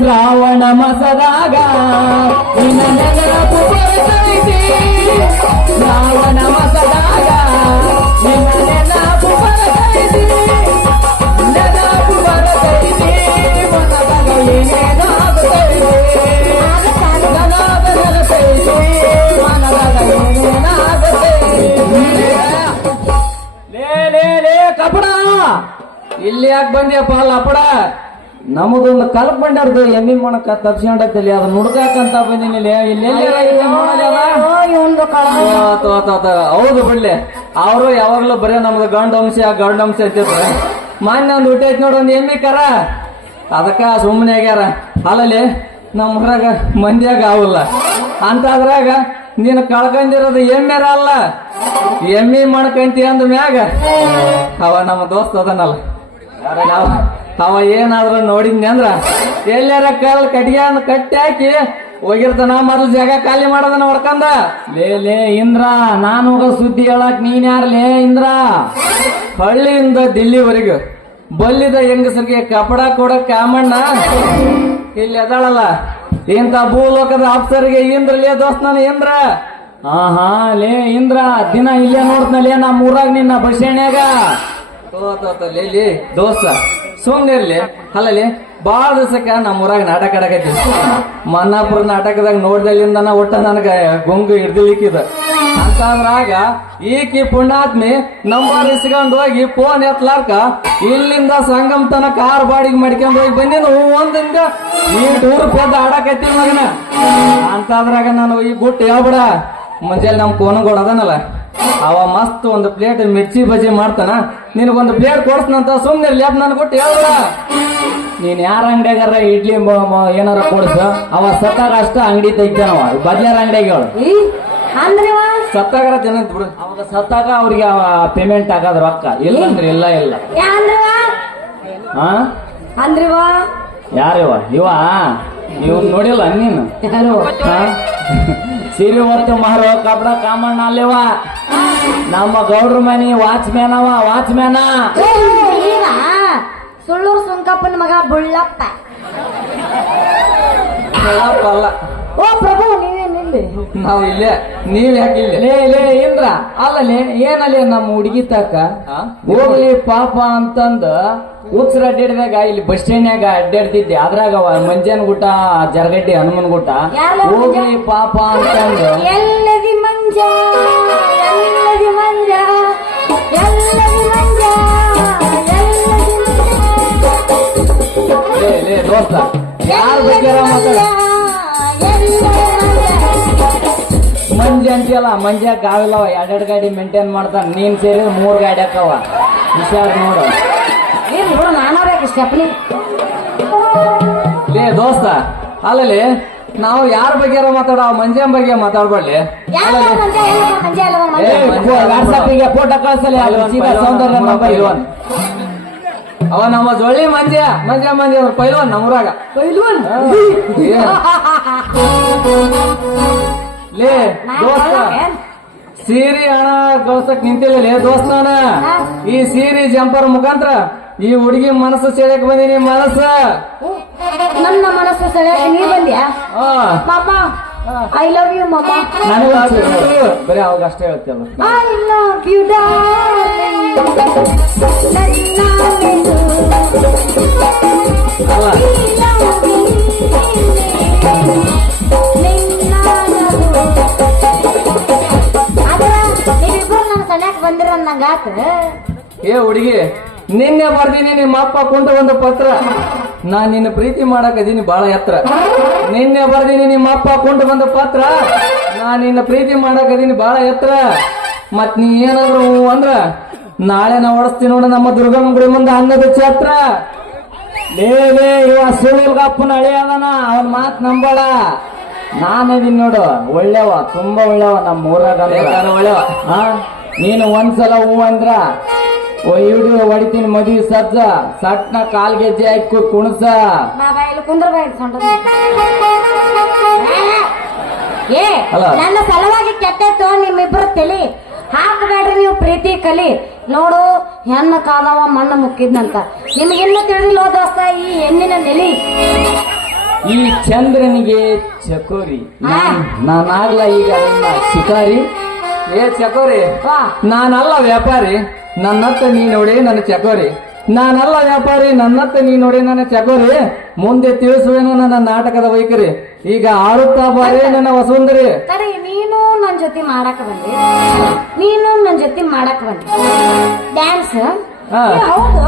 ಶ್ರಾವಣ ಮಾಸದಾಗ ನಿನ್ನ ನೆನಪು ಬರ್ತೈತಿ ಶ್ರಾವಣ ಮಾಸದಾಗ ನಿನ್ನ ನೆನಪು ಬರ್ತೈತಿ ನೆನಪು ಬರ್ತೈತಿ ಮನದಾಗ ಏನೇನಾಗುತ್ತೈತಿ ನೆನಪೈತಿ ಮನದಾಗ ಏನೇನಾಗುತ್ತೈತಿ ಲೇ ಕಪಡ ಇಲ್ಲಿ ಯಾಕೆ ಬಂದ್ಯಪ್ಪ ಲಪಡ ನಮಗೊಂದು ಕಲ್ಪ್ ಬಂಡಾರ್ದು ಎಮ್ಮಿ ಮಾಡಕ ತಪ್ಸ್ಕೊಂಡತ್ತಲ್ಲಿ ಅದನ್ನ ಹುಡ್ಕಾಕಂತ ಬಂದಿನಿ ಹೌದು ಬಿಡ್ಲಿ ಅವರು ಯಾವಾಗ್ಲೂ ಬರೀ ನಮ್ದು ಗಂಡ ಅಂಶ ಅಂತಿದ್ರು ಮಾನ್ಯ ಒಂದು ಹುಟ್ಟಿ ಐತಿ ನೋಡು ಒಂದು ಎಮ್ಮಿ ಕರ ಅದಕ್ಕ ಸುಮ್ಮನೆ ಆಗ್ಯಾರ ಅಲ್ಲಲ್ಲಿ ನಮ್ಮ ಊರಾಗ ಮಂದಿಯಾಗ ಆವಲ್ಲ ಅಂತ ಅದ್ರಾಗ ನೀನು ಕಳ್ಕೊಂಡಿರೋದು ಎಮ್ಮೆರ ಅಲ್ಲ ಎಮ್ಮಿ ಮಾಡ್ಕಂತಿ ಅಂದ ಮ್ಯಾಗ ಅವ ನಮ್ಮ ದೋಸ್ತ ಅದನಲ್ಲ ಅವ ಏನಾದ್ರು ನೋಡಿದ್ನಿ ಅಂದ್ರ ಎಲ್ಲಾರ ಕಲ್ ಕಟ್ಟಿಗೆ ಕಟ್ಟಿ ಹಾಕಿ ಹೋಗಿರ್ತಾನ ಮೊದ್ಲು ಜಾಗ ಖಾಲಿ ಮಾಡೋದನ್ನ ಹೊಡ್ಕಂದ ಲೇ ಇಂದ್ರ ನಾನು ಹೋಗೋ ಸುದ್ದಿ ಹೇಳಕ್ ನೀನ್ ಯಾರ್ಲೇ ಇಂದ್ರ ಹಳ್ಳಿಯಿಂದ ದಿಲ್ಲಿವರೆಗೂ ಬಲ್ಲಿದ ಹೆಂಗಸರಿಗೆ ಕಪಡ ಕೊಡಕ್ ಕಾಮಣ್ಣ ಇಲ್ಲಿ ಅದಾಳಲ್ಲ ಇಂತ ಭೂಲೋಕದ ಅಪ್ಸರಿಗೆ ಇಂದ್ರಲೇ ದೋಸ್ತ ನಾನು ಇಂದ್ರ ಹಾ ಲೇ ಇಂದ್ರ ದಿನ ಇಲ್ಲೇ ನೋಡ್ತನಲ್ಲೇ ನಮ್ಮ ಊರಾಗ ನಿನ್ನ ಬಸ್ಯಾಣ್ಯಾಗ ಲೇ ದೋಸ್ತ ಸುಮ್ನೆ ಇರ್ಲಿ ಅಲ್ಲಲ್ಲಿ ಬಾಳ ದಿವಸಕ್ಕ ನಮ್ಮ ಊರಾಗ ನಾಟಕ ಆಡಕೈತಿ ಮನ್ನಾಪುರ ನಾಟಕದಾಗ ನೋಡ್ದಲ್ಲಿಂದ ಒಟ್ಟ ನನಗ ಗೊಂಗು ಹಿಡ್ದಿಲಿಕ್ಕಿದ ಅಂತಂದ್ರಾಗ ಈಕಿ ಪುಣ್ಯಾತ್ಮಿ ನಂಬರ್ ಇಸ್ಕೊಂಡ್ ಹೋಗಿ ಫೋನ್ ಎತ್ಲಾರ್ಕ ಇಲ್ಲಿಂದ ಸಂಗಮ್ ತನ ಕಾರ್ ಬಾಡಿಗೆ ಮಾಡ್ಕೊಂಡ್ ಹೋಗಿ ಬಂದಿನ ಒಂದಿಂದ ಈ ಟೂರ್ ಪೆದ್ದ ಆಡಕೈತಿ ಮಗನ ಅಂತಂದ್ರಾಗ ನಾನು ಈ ಗುಟ್ಟು ಹೇಳ್ಬಿಡ ಮುಂಜಾನೆ ನಮ್ ಕೋನಗೋಡ ಅದನಲ್ಲ ಅವ ಮಸ್ತ್ ಒಂದು ಪ್ಲೇಟ್ ಮಿರ್ಚಿ ಬಜ್ಜಿ ಮಾಡ್ತಾನ ನಿನಗೊಂದು ಪ್ಲೇಟ್ ಕೊಡ್ಸನಂತ ಸುಮ್ನೆ ಲ್ಯಾಪ್ ನನ್ ಕೊಟ್ಟು ಹೇಳ್ಬಿಡ ನೀನ್ ಯಾರ ಅಂಗಡಿಯಾಗಾರ ಇಡ್ಲಿ ಏನಾರ ಕೊಡ್ಸ ಅವ ಸತ್ತಾಗ ಅಷ್ಟ ಅಂಗಡಿ ತೆಗಿತಾನವ ಬದ್ಲಾರ ಅಂಗಡಿಯಾಗ ಹೇಳು ಸತ್ತಾಗಾರ ತಿನ್ನಂತ ಬಿಡು ಅವಾಗ ಸತ್ತಾಗ ಅವ್ರಿಗೆ ಪೇಮೆಂಟ್ ಆಗೋದ್ ರೊಕ್ಕ ಇಲ್ಲ ಅಂದ್ರೆ ಇಲ್ಲ ಹಾ ಯಾರಿವ ಇವ್ ನೋಡಿಲ್ಲ ನೀನು ಸೀರೆ ಹೊತ್ತು ಮಾರೋ ಕಪಡ ಕಾಮಣ್ಣ ಅಲ್ಲಿವ ನಮ್ಮ ಗೌಡ್ರ ಮನಿ ವಾಚ್ಮ್ಯಾನ್ ಅವ ವಾಚ್ಮ್ಯಾನ ಸುಳ್ಳೂರು ಸುಂಕಪ್ಪನ ಮಗ ಬುಳ್ಳಪ್ಪ ಅಲ್ಲ ಓ ಪ್ರಭು ನೀವೇನಿಲ್ಲಿ ನಾವ್ ಇಲ್ಲೇ ನೀವ್ ಯಾಕೆ ಲೇ ಇಂದ್ರ ಅಲ್ಲಲೇ ಏನಲ್ಲೇ ನಮ್ಮ ಹುಡುಗಿ ತಕ್ಕ ಹೋಗ್ಲಿ ಪಾಪ ಅಂತಂದ ಉತ್ಸರ ಅಡ್ಡಾಡಿದಾಗ ಇಲ್ಲಿ ಬಸ್ ಸ್ಟ್ಯಾಂಡ್ನಾಗ ಅಡ್ಡಾಡ್ತಿದ್ದೆ ಅದ್ರಾಗ ಮಂಜನ್ ಗುಟ್ಟ ಜರಗಡ್ಡಿ ಹನುಮನ್ ಗುಟ್ಟ ಹೋಗ್ಲಿ ಪಾಪ ಅಂತಂದ ಎಲ್ಲದಿ ಮಂಜ ಎಲ್ಲದಿ ಮಂಜ ಎಲ್ಲದಿ ಮಂಜ ಲೇ ದೋಸ್ತ ಯಾರು ಬೇಕಾರ ಮಾತಾಡ ಮಂಜ ಅಂತೀಯಲ್ಲ ಮಂಜ ಗಾವಿಲ್ಲವ ಎರಡೆರಡು ಗಾಡಿ ಮೇಂಟೈನ್ ಮಾಡ್ತಾನ ನೀನ್ ಸೇರಿ 3 ಗಾಡಿ ಹಾಕವ ಹುಷಾರ್ ನೋಡು ಸ್ಟೆಪ್ನಿ ಲೇ ದೋಸ್ತ ಅಲ್ಲಲ್ಲಿ ನಾವು ಯಾರ ಬಗ್ಗೆ ಮಾತಾಡೋ ಮಂಜನ್ ಬಗ್ಗೆ ಮಾತಾಡ್ಬಾರ್ಲಿ ವಾಟ್ಸಪ್ಪಿಗೆ ಫೋಟೋ ಕಳಿಸಲಿ ಸೌಂದರ್ಯ ನಂಬರ್ ಇಲ್ವನ್ ಅವ ನಮ್ಮ ಜೊಳ್ಳಿ ಮಂಜ ಅವ್ರ ಪೈಲ್ವನ್ ನಮ್ಮೂರಾಗ ಲೇ ದೋಸ್ತ ಸೀರೆ ಹಣ ಗಳಿಸಕ್ ನಿಂತಿಲ್ಲ ಲೇ ದೋಸ್ತಾನ ಈ ಸೀರೆ ಜಂಪರ್ ಮುಖಾಂತರ ಈ ಹುಡುಗಿ ಮನಸ್ಸು ಸೆಳೆಯಕ್ ಬಂದಿನಿ ಮನಸ್ಸ ನನ್ನ ಮನಸ್ಸು ಸೆಳೆಯಕ್ಕೆ ನೀ ಬಂದ್ಯಾ ಮಾಮ ಐ ಲವ್ ಯು ಮಾಮ ಬರೀ ಅವಾಗ ಅಷ್ಟೇ ಹೇಳ್ತೇವೆ ಐ ಲವ್ ಯು ಬಂದಿರ ನಂಗಾತ ಏ ಹುಡುಗಿ ನಿನ್ನೆ ಬರ್ದೀನಿ ನಿಮ್ಮ ಅಪ್ಪ ಕುಂತ ಒಂದು ಪತ್ರ ನಾನ್ ನಿನ್ನ ಪ್ರೀತಿ ಮಾಡಕದೀನಿ ಬಾಳ ಎತ್ತರ ನಿನ್ನೆ ಬರ್ದೀನಿ ನಿಮ್ಮ ಅಪ್ಪ ಕುಂಟ ಬಂದ ಪತ್ರ ನಾನ್ ನಿನ್ನ ಪ್ರೀತಿ ಮಾಡಕದೀನಿ ಬಾಳ ಎತ್ತರ ಮತ್ ನೀ ಏನಾದ್ರು ಅಂದ್ರ ನಾಳೆ ನಾ ಹೊಡಸ್ತೀನಿ ನೋಡ ನಮ್ಮ ದುರ್ಗಮ್ಮ ಗುಡಿ ಮುಂದೆ ಅನ್ನದ ಛತ್ರ ಲೇ ಇವ ಸುಳ್ಗಪ್ಪನ ಹಳೆ ಅದನ ಅವನ್ ಮಾತ್ ನಂಬಳ ನಾನದೀನಿ ನೋಡು ಒಳ್ಳೆವ ತುಂಬಾ ಒಳ್ಳೆವ ನಮ್ಮ ಊರಾಗ ಒಳ್ಳೆವ ನೀನು ಒಂದ್ಸಲ ಹೂ ಅಂದ್ರ ಇಡು ಹೊಡಿತೀನಿ ಮದ್ವಿ ಸಜ್ಜ ಸಟ್ನ ಕಾಲ್ ಗೆಜ್ಜೆ ಹಾಕಿ ಕುಣಸ ನನ್ನ ಸಲುವಾಗಿ ಕೆಟ್ಟೈತು ನಿಮ್ಮಿಬ್ರು ತಲಿ ಹಾಕಬೇಡ್ರಿ ನೀವು ಪ್ರೀತಿ ಕಲಿ ನೋಡು ಹೆಣ್ಣ ಕಾಲವ ಮಣ್ಣ ಮುಕ್ಕಿದ್ನಂತ ನಿಮ್ಗಿನ್ನೂ ತಿಳಿದಿಲ್ಲ ದೋಸ್ತ ಈ ಹೆಣ್ಣಿನ ನೆಲಿ ಈ ಚಂದ್ರನಿಗೆ ಚಕೋರಿ ನಾನಾಗ್ಲ ಈಗ ನಿನ್ನ ಶಿಕಾರಿ. ಏ ಚಕೋರಿ, ನಾನಲ್ಲ ವ್ಯಾಪಾರಿ, ನನ್ನತ್ತ ನೀ ನೋಡಿ ನನ್ನ ಚಕೋರಿ. ನಾನಲ್ಲ ವ್ಯಾಪಾರಿ, ನನ್ನತ್ತ ನೀ ನೋಡಿ ನನ್ನ ಚಕೋರಿ. ಮುಂದೆ ತಿಳಿಸುವೇನು ನನ್ನ ನಾಟಕದ ವೈಖರಿ. ಈಗ ಆಡುತ್ತಾ ಬಾರಿ ನನ್ನ ವಸುಂದರಿ. ತಡಿ, ನೀನು ನನ್ ಜೊತೆ ಮಾಡಕ್ ಬಂದಿ, ನೀನು ನನ್ ಜೊತೆ ಮಾಡಕ್ ಬಂದಿ ಡ್ಯಾನ್ಸ್. ಹಾ. ಹೌದು,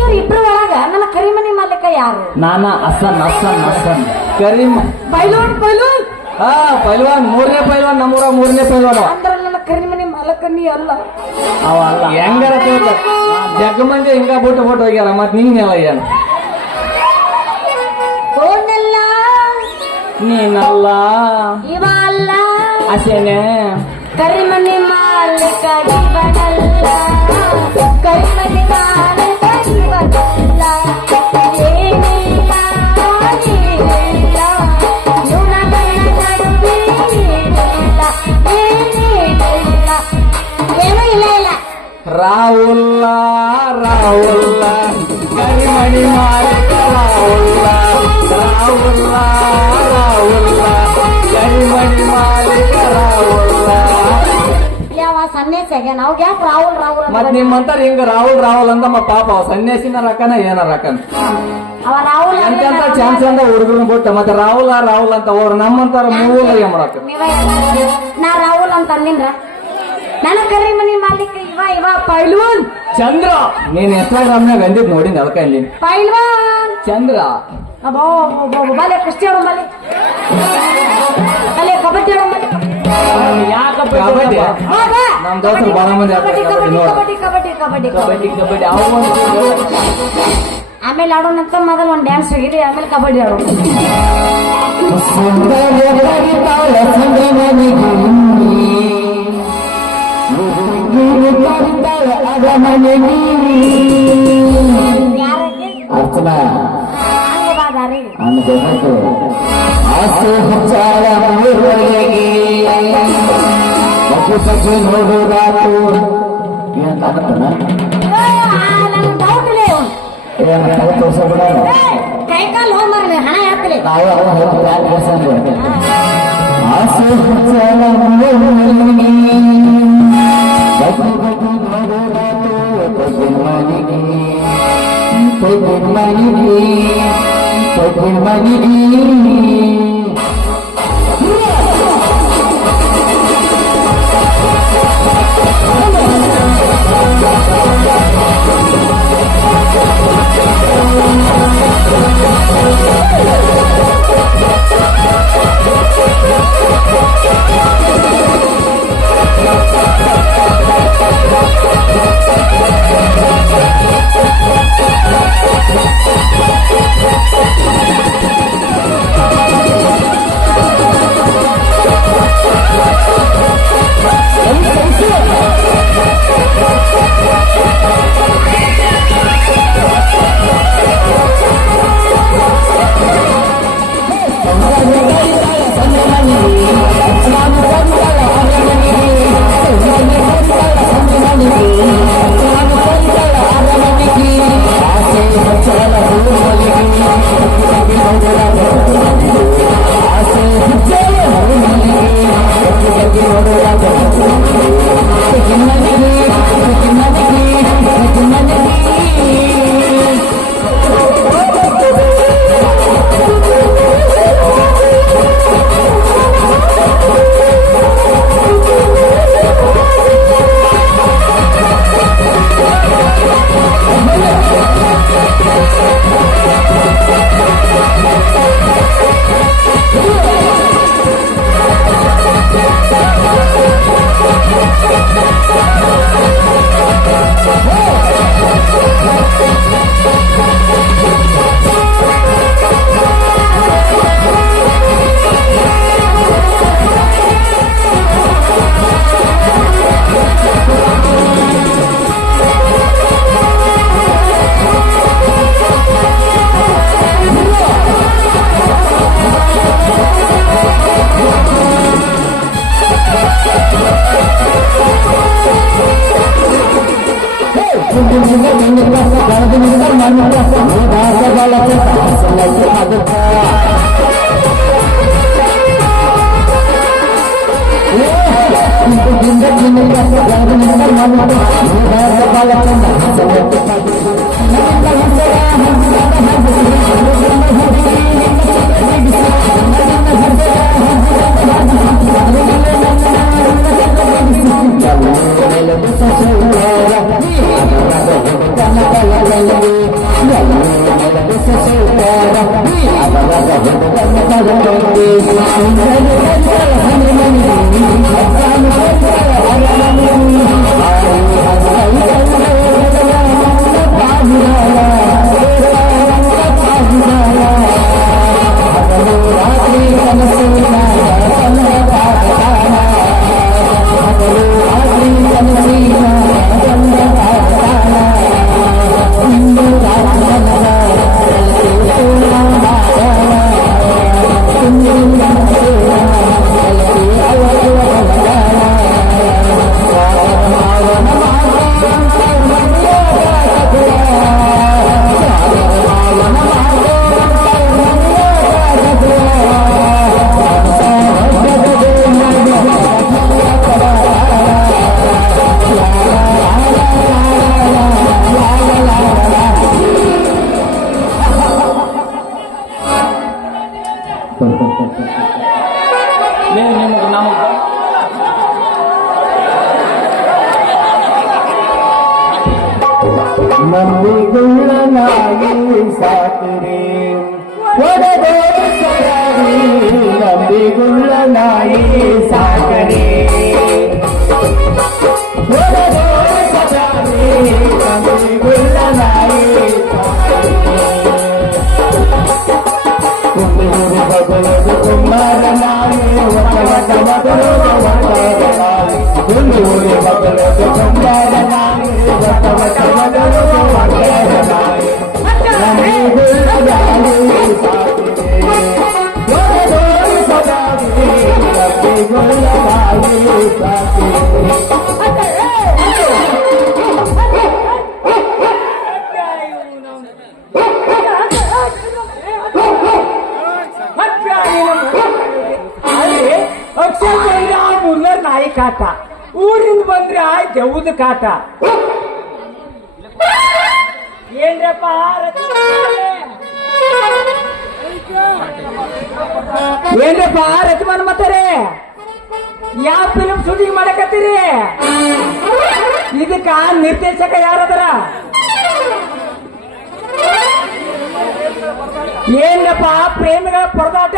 ಇವ್ರಿಬ್ರ ಒಳಗ ನನ್ನ ಕರಿಮನಿ ಮಾಲೀಕ ಯಾರು? ನಾನಾ ಅಸನ್ ಅಸನ್ ಅಸನ್ ಕರೀಮ್ ಪೈಲವಾನ್ ಪೈಲವಾನ್. ಹಾ ಪೈಲ್ವಾನ್, ಮೂರನೇ ಪೈಲ್ವಾನ್, ನಮ್ಮೂರ ಮೂರನೇ ಪೈಲ್ವಾನ್. ಅಂದ್ರ ನನ್ನ ಕರಿಮನಿ ಮಾಲಕ ನೀ ಅಲ್ಲ. ಅವ ಅಲ್ಲ, ಹೆಂಗಾರ ಜಗ್ ಮಂದಿ ಹಿಂಗ ಬಿಟ್ಟು ಬಿಟ್ಟು ಹೋಗ್ಯಾರ. ಮತ್ ನಿಂಗೆಲ್ಲ ಏನು? ಫೋನಲ್ಲ, ನೀನಲ್ಲ ಇವ ಅಲ್ಲ, ಅಸೇನೆ ಕರಿಮನಿ ಮಾಲೀಕ ಇವನಲ್ಲ, ಕರಿಮನಿ ಮಾಲೀಕ ಇವನಲ್ಲ. ಏನಿಲ್ಲ ಏನಿಲ್ಲ, ಇವನ ನನ್ನ ನಡುವೆ ಏನಿಲ್ಲ, ಏನಿಲ್ಲ, ಏನೂ ಇಲ್ಲ ಇಲ್ಲ. ರಾಹುಲ್ಲ ರಾಹುಲ್ಲ ಕರಿಮಣಿ ಮಾಲೀಕ ರಾಹುಲ್ಲ, ರಾಹುಲ್ಲ ರಾಹುಲ್ಲ ಕರಿಮಣಿ ಮಾಲೀಕ ರಾಹುಲ್ಲ. ಯಾವ ಸನ್ಯಾಸಿಯಾಗ ನಾವು ಯಾಕೆ ರಾಹುಲ್ ರಾಹುಲ್ ಅಂತ? ಮತ್ ನಿಮ್ಮಂತಾರ ಹಿಂಗ ರಾಹುಲ್ ರಾಹುಲ್ ಅಂತ ಪಾಪ ಅವ ಸನ್ಯಾಸಿನ ರಕ್ಕನ ಏನ ರಕ್ಕನ ಅವ ರಾಹುಲ್ ಎಂತೆಂತ ಚಾನ್ಸ್ ಅಂತ ಹುಡುಗರು ಬಿಟ್ಟ ಮತ್ತೆ ರಾಹುಲ್ ರಾಹುಲ್ ಅಂತ ಅವ್ರು ನಮ್ಮಂತಾರ ಮೂಲ ಏನ್ ಮಾಡಕ. ನಾ ರಾಹುಲ್ ಅಂತ ಅಂದಿನ್ರ. ನನ್ನ ಕರಿಮನಿ ಮಾಲೀಕ ಇವ ಇವ ಪೈಲ್ವಾನ್ ಚಂದ್ರ. ನೀನ್ ಇನ್ಸ್ಟಾಗ್ರಾಮ್ನಾಗ ಅಂದಿದ್ ನೋಡಿದ್ ಅದಕ್ಕ ಅಂದಿನಿ ಪೈಲ್ವಾನ್ ಚಂದ್ರ. ಅಬ್ಬೋ ಬಾಲೆ ಕುಸ್ತಿ ಆಡೋ ಬಾಲೆ, ಅಲ್ಲೇ ಕಬಡ್ಡಿ ಆಡೋ ಬಾಲೆ. ಕಬಡ್ಡಿ ನಮ್ ದೋಸ್ತರು ಬಾಳ ಮಂದಿ ಕಬಡ್ಡಿ ಆಡ್ತಾರೆ ಕಬಡ್ಡಿ ನೋಡು. ಕಬಡ್ಡಿ ಕಬಡ್ಡಿ ಕಬಡ್ಡಿ ಕಬಡ್ಡಿ ಕಬಡ್ಡಿ ಅವ ಆಮೇಲೆ ಆಡೋಣಂತ ಮೊದಲು ಒಂದು ಡ್ಯಾನ್ಸ್ ಹೋಗಿದೆ, ಆಮೇಲೆ ಕಬಡ್ಡಿ ಆಡೋಣ. ಯಾರಿಗೆ ಅರ್ಚನಾ ಹಂಗೆ ಬಾ ದಾರಿ. ಅನ್ಬೇಕು ಆಸೆ ಹಚ್ಚಾಳ ಮೂರೊಳಗೆ ಬಗ್ಗೆ ಬಗ್ಗೆ ನೋಡುವುದಾತು ಏನ್ ಅನ್ನತನ ನನ್ನ ಡೌಟ್ ಇಲ್ಲ ಇವ್ನು. ಏನ ತೋರ್ಸಬಿಡ ಕೈ ಕಾಲು ಹೋಗ್ ಮಾರ್ರೆ, ಹಣ ಹಾಕ್ಲಿ. ನಾವು ಅವ ಹೇಳ್ತೀವಿ ಯಾರು ಕೆಲಸ ಆಸೆ ಹಚ್ಚಾಳ ಮೂರೊಳಗೆ ಬಗ್ಗೆ ಬಗ್ಗೆ ನೋಡುವುದಾತು ಮನಿಗೆ ನಂಬಿಗುಳ್ಳನಾಗಿ ಸಾಕರೆ ಒಡೆದೋ ಸರಾಗಿ ನಂಬಿಗುಳ್ಳನಾಗಿ ಸಾಕರೆ ಒಡೆದೋ ಸರಾಗಿ ನಂಬಿಗುಳ್ಳನಾಗಿ ಕುಂದೂರು ಬದಲದು ಕುಮಾರನಾಗಿ ವಟ ಮಧುರ ವಟರನಾಗಿ ಕುಂದೂರು ಬದಲದು ಕುಮಾರನಾಗಿ ವಟ ಮಧುರ ವಟರನಾಗಿ ನಂಬಿಗುಳ್ಳನಾಗಿ ಸಾಕರೆ ಒಡೆದೋ ಸರಾಗಿ ನಂಬಿಗುಳ್ಳನಾಗಿ ಸಾಕರೆ ಅಕ್ಷರ ಬಂದ್ರೆ ಆ ಮುಲ್ಲರ್ ನಾಯಿ ಕಾಟ, ಊರಿಂದ ಬಂದ್ರೆ ಆ ದೆವ್ವದ ಕಾಟ. ಏನ್ರಪ್ಪ ಏನ್ರಪ್ಪ ರಚಮಾನ್ ಮತ್ತಾರೆ ಯಾವ ಫಿಲ್ಮ್ ಶೂಟಿಂಗ್ ಮಾಡಕತ್ತೀರಿ? ಇದಕ್ಕ ನಿರ್ದೇಶಕ ಯಾರದರ? ಏನಪ್ಪ ಪ್ರೇಮಿಗಳ ಪರದಾಟ?